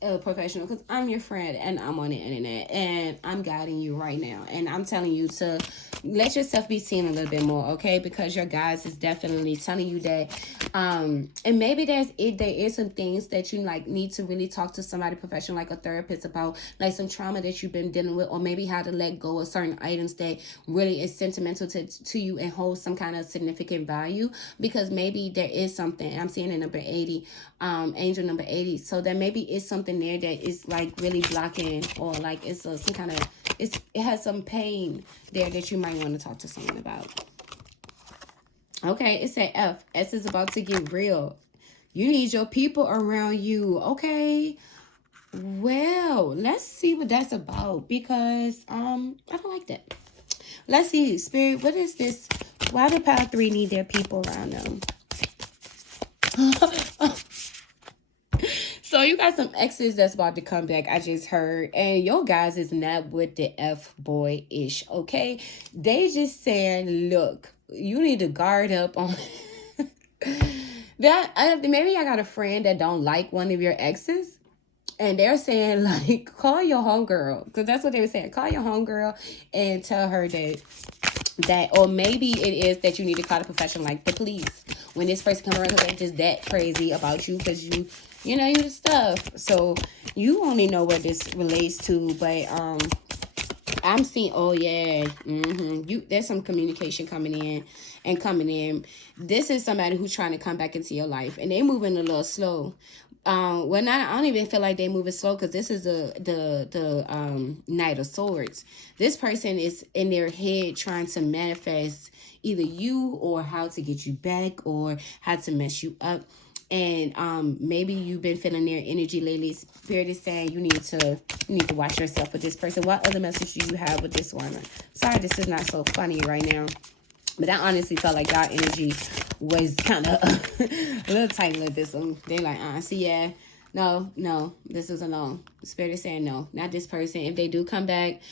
a professional, because I'm your friend and I'm on the internet and I'm guiding you right now, and I'm telling you to let yourself be seen a little bit more, okay? Because your guys is definitely telling you that and maybe there is some things that you like need to really talk to somebody professional, like a therapist, about like some trauma that you've been dealing with, or maybe how to let go of certain items that really is sentimental to you and hold some kind of significant value, because maybe there is something. I'm seeing in number 80, angel number 80, so there maybe is something there that is like really blocking, or like it's some kind of it has some pain there that you might want to talk to someone about. Okay, it said F. S is about to get real. You need your people around you. Okay. Well, let's see what that's about, because I don't like that. Let's see, Spirit, what is this? Why do Power 3 need their people around them? So you got some exes that's about to come back, I just heard. And your guys is not with the F-boy-ish, okay? They just saying, look, you need to guard up on... Maybe I got a friend that don't like one of your exes. And they're saying, like, call your homegirl. Because that's what they were saying. Call your homegirl and tell her that, or maybe it is that you need to call a professional like the police when this person comes around, because they're just that crazy about you, because you know you the stuff. So you only know what this relates to, but I'm seeing, oh yeah, there's some communication coming in. This is somebody who's trying to come back into your life, and they moving a little slow. Well, not, I don't even feel like they moving slow, because this is the Knight of Swords. This person is in their head trying to manifest either you, or how to get you back, or how to mess you up. And maybe you've been feeling their energy lately. Spirit is saying you need to watch yourself with this person. What other message do you have with this one? Sorry, this is not so funny right now. But I honestly felt like our energy was kind of a little tight with this one. They like, see, yeah, no, this is a no. Spirit is saying no, not this person. If they do come back,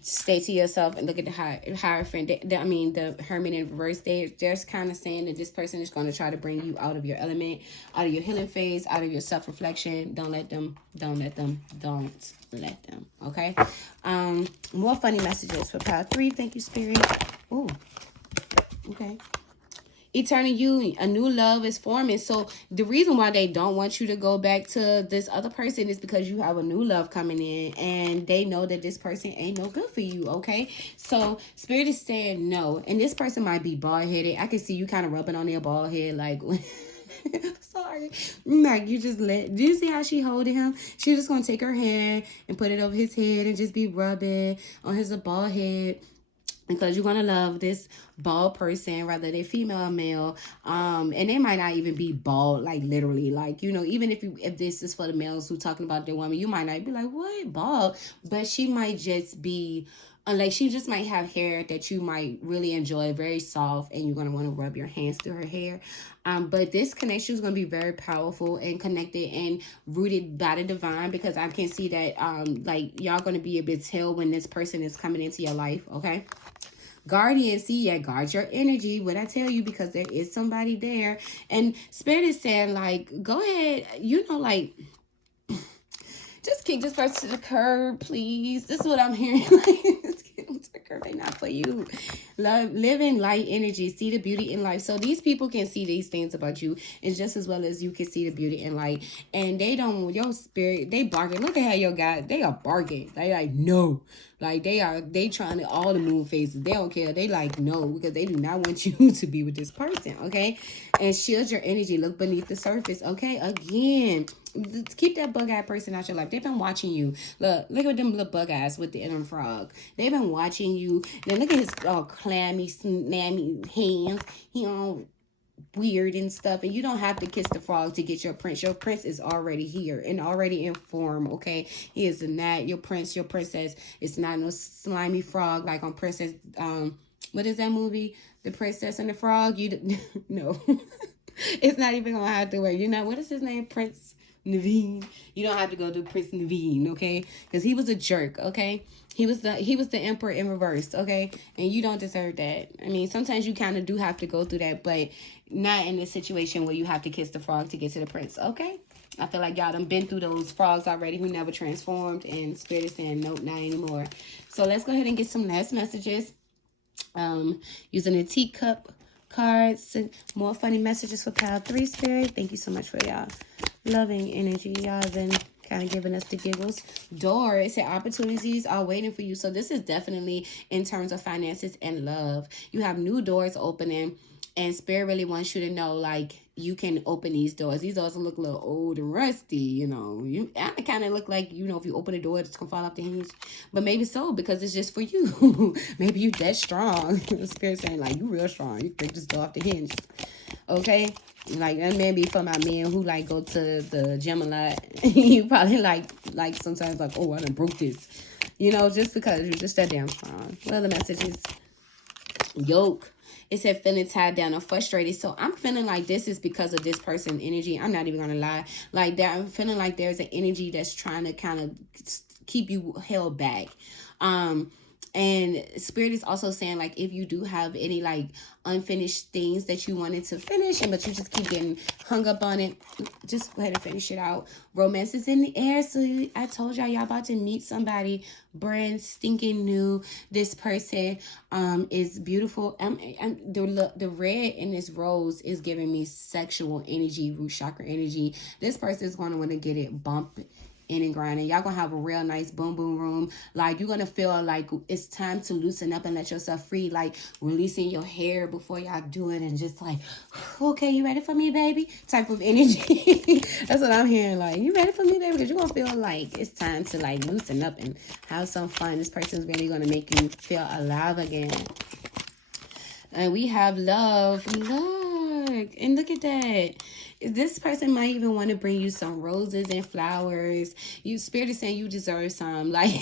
stay to yourself and look at the Hierophant. The Hermit in reverse. They're kind of saying that this person is going to try to bring you out of your element, out of your healing phase, out of your self-reflection. Don't let them. Okay. More funny messages for Power 3. Thank you, Spirit. Ooh. Okay. Eternal union, a new love is forming. So the reason why they don't want you to go back to this other person is because you have a new love coming in, and they know that this person ain't no good for you. Okay, so Spirit is saying no, and this person might be bald headed. I can see you kind of rubbing on their bald head, like sorry, like you just let. Do you see how she holding him? She's just gonna take her hand and put it over his head and just be rubbing on his bald head, because you're gonna love this bald person, whether they're female or male. And they might not even be bald, like literally, like, you know, even if this is for the males who talking about their woman, you might not be like, what, bald? But she might just be like, she just might have hair that you might really enjoy, very soft, and you're gonna want to rub your hands through her hair. But this connection is gonna be very powerful and connected and rooted by the divine, because I can see that like y'all gonna be able to tell when this person is coming into your life. Okay. Guardian, see, yeah, guard your energy. What I tell you, because there is somebody there. And Spirit is saying, like, go ahead, you know, like, just kick this person to the curb, please. This is what I'm hearing. Like, just kick them to the curb. They're not for you. Live in light energy. See the beauty in life. So these people can see these things about you, and just as well as you can see the beauty in light. And they don't, your spirit, they barking. Look at how your guys, they are barking. They like, no. Like, they trying to, all the moon phases. They don't care. They like, no, because they do not want you to be with this person, okay? And shield your energy. Look beneath the surface, okay? Again, keep that bug-eyed person out your life. They've been watching you. Look at them little bug-eyes with the inner frog. They've been watching you. Then look at his clammy, snammy hands. He on weird and stuff, and you don't have to kiss the frog to get your prince. Your prince is already here and already in form. Okay, he is not your prince, your princess. It's not no slimy frog like on Princess what is that movie, The Princess and the Frog? You no. It's not even gonna have to work. You know what is his name? Prince Naveen. You don't have to go do Prince Naveen, okay? Because he was a jerk, okay? He was the emperor in reverse, okay? And you don't deserve that. I mean, sometimes you kind of do have to go through that, but not in a situation where you have to kiss the frog to get to the prince, okay? I feel like y'all done been through those frogs already who never transformed, and Spirit is saying nope, not anymore. So let's go ahead and get some last messages. Using a teacup cards, more funny messages for pile 3 Spirit. Thank you so much for y'all loving energy. Y'all have been kind of giving us the giggles. Door, it said opportunities are waiting for you. So this is definitely in terms of finances and love. You have new doors opening, and Spirit really wants you to know, like, you can open these doors. These doors look a little old and rusty, you know. I kind of look like, you know, if you open a door, it's going to fall off the hinge. But maybe so, because it's just for you. Maybe you that strong. Spirit saying, like, you real strong. You break this door off the hinge. Okay? Like, that may be for my men who, like, go to the gym a lot. You probably, like sometimes, like, oh, I done broke this. You know, just because you're just that damn strong. Well, the message is yoke. It said feeling tied down or frustrated. So I'm feeling like this is because of this person's energy. I'm not even gonna lie. Like that, I'm feeling like there's an energy that's trying to kind of keep you held back. And Spirit is also saying, like, if you do have any, like, unfinished things that you wanted to finish, but you just keep getting hung up on it, just go ahead and finish it out. Romance is in the air. So I told y'all about to meet somebody brand stinking new. This person is beautiful. The red in this rose is giving me sexual energy, root chakra energy. This person is going to want to get it bumped in and grinding. Y'all gonna have a real nice boom boom room. Like, you're gonna feel like it's time to loosen up and let yourself free, like releasing your hair before y'all do it, and just like, okay, you ready for me, baby? Type of energy. That's what I'm hearing. Like, you ready for me, baby? Because you're gonna feel like it's time to, like, loosen up and have some fun. This person's really gonna make you feel alive again. And we have love. Look. And look at that. This person might even want to bring you some roses and flowers. You, Spirit is saying you deserve some. Like,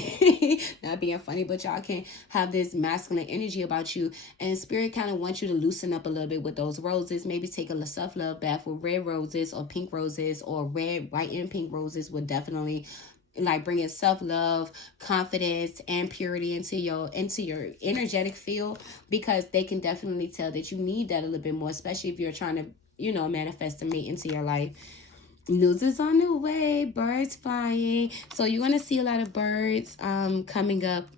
not being funny, but y'all can have this masculine energy about you. And Spirit kind of wants you to loosen up a little bit with those roses. Maybe take a self-love bath with red roses or pink roses, or red, white, and pink roses would definitely, like, bringing self-love, confidence, and purity into your energetic field, because they can definitely tell that you need that a little bit more, especially if you're trying to, you know, manifest a mate into your life. News is on the way, birds flying. So you're going to see a lot of birds coming up.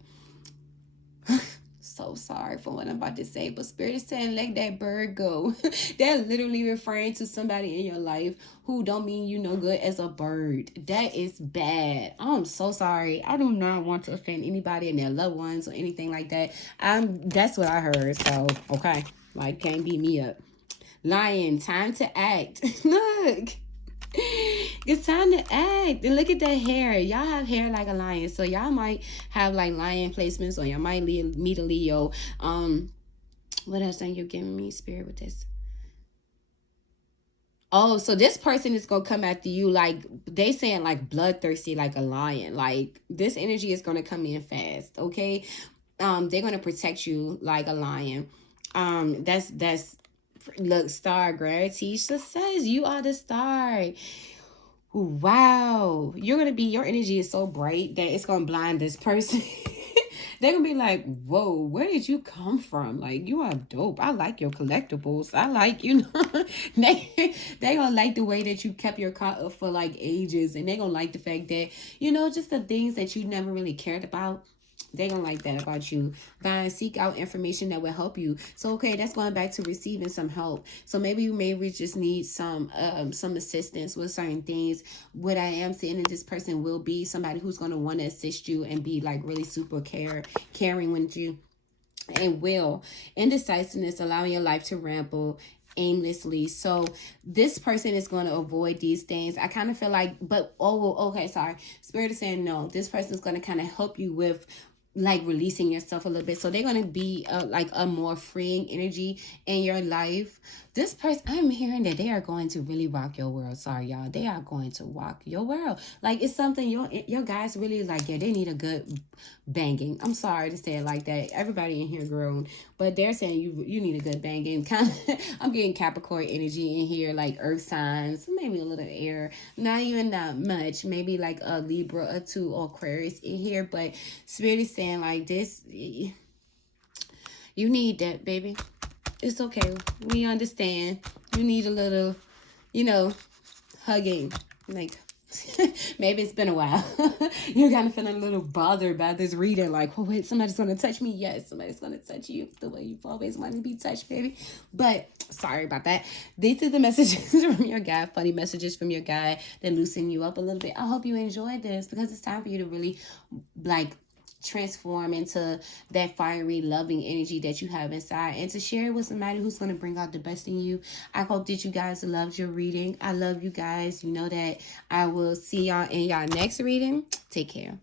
So sorry for what I'm about to say, but Spirit is saying, let that bird go. They're literally referring to somebody in your life who don't mean you no good as a bird. That is bad. I'm so sorry. I do not want to offend anybody and their loved ones or anything like that. That's what I heard. So, okay. Like, can't beat me up. Lion, time to act. Look. It's time to act. And look at that hair. Y'all have hair like a lion. So y'all might have, like, lion placements, or y'all might meet a Leo. What else are you giving me, Spirit, with this? Oh, so this person is gonna come after you, like, they saying, like, bloodthirsty, like a lion. Like, this energy is gonna come in fast, okay? They're gonna protect you like a lion. That's look, star gravity says you are the star. Wow, your energy is so bright that it's gonna blind this person. They're gonna be like, whoa, where did you come from? Like, you are dope. I like your collectibles. I like, you know. they gonna like the way that you kept your car up for, like, ages. And they gonna like the fact that, you know, just the things that you never really cared about. They gonna like that about you. Seek out information that will help you. So, okay, that's going back to receiving some help. So maybe you just need some assistance with certain things. What I am seeing in this person will be somebody who's going to want to assist you and be, like, really super caring with you. And will indecisiveness, allowing your life to ramble aimlessly. So this person is going to avoid these things. I kind of feel like, but okay, sorry. Spirit is saying no. This person is going to kind of help you with like releasing yourself a little bit. So they're going to be like a more freeing energy in your life. This person, I'm hearing that they are going to really rock your world. Sorry, y'all. They are going to rock your world. Like, it's something your guys really like. Yeah, they need a good banging. I'm sorry to say it like that. Everybody in here grown, but they're saying you need a good banging. Kind of, I'm getting Capricorn energy in here, like earth signs, maybe a little air, not even that much. Maybe like a Libra or two or Aquarius in here, but Spirit is saying like this. You need that, baby. It's okay. We understand. You need a little, hugging. Like, maybe it's been a while. You're kind of feeling a little bothered by this reading. Like, oh, wait, somebody's going to touch me. Yes, somebody's going to touch you the way you've always wanted to be touched, baby. But sorry about that. These are the messages from your guy. Funny messages from your guy that loosen you up a little bit. I hope you enjoyed this because it's time for you to really, like, transform into that fiery loving energy that you have inside and to share it with somebody who's going to bring out the best in you. I hope that you guys loved your reading. I love you guys. You know that I will see y'all in y'all next reading. Take care.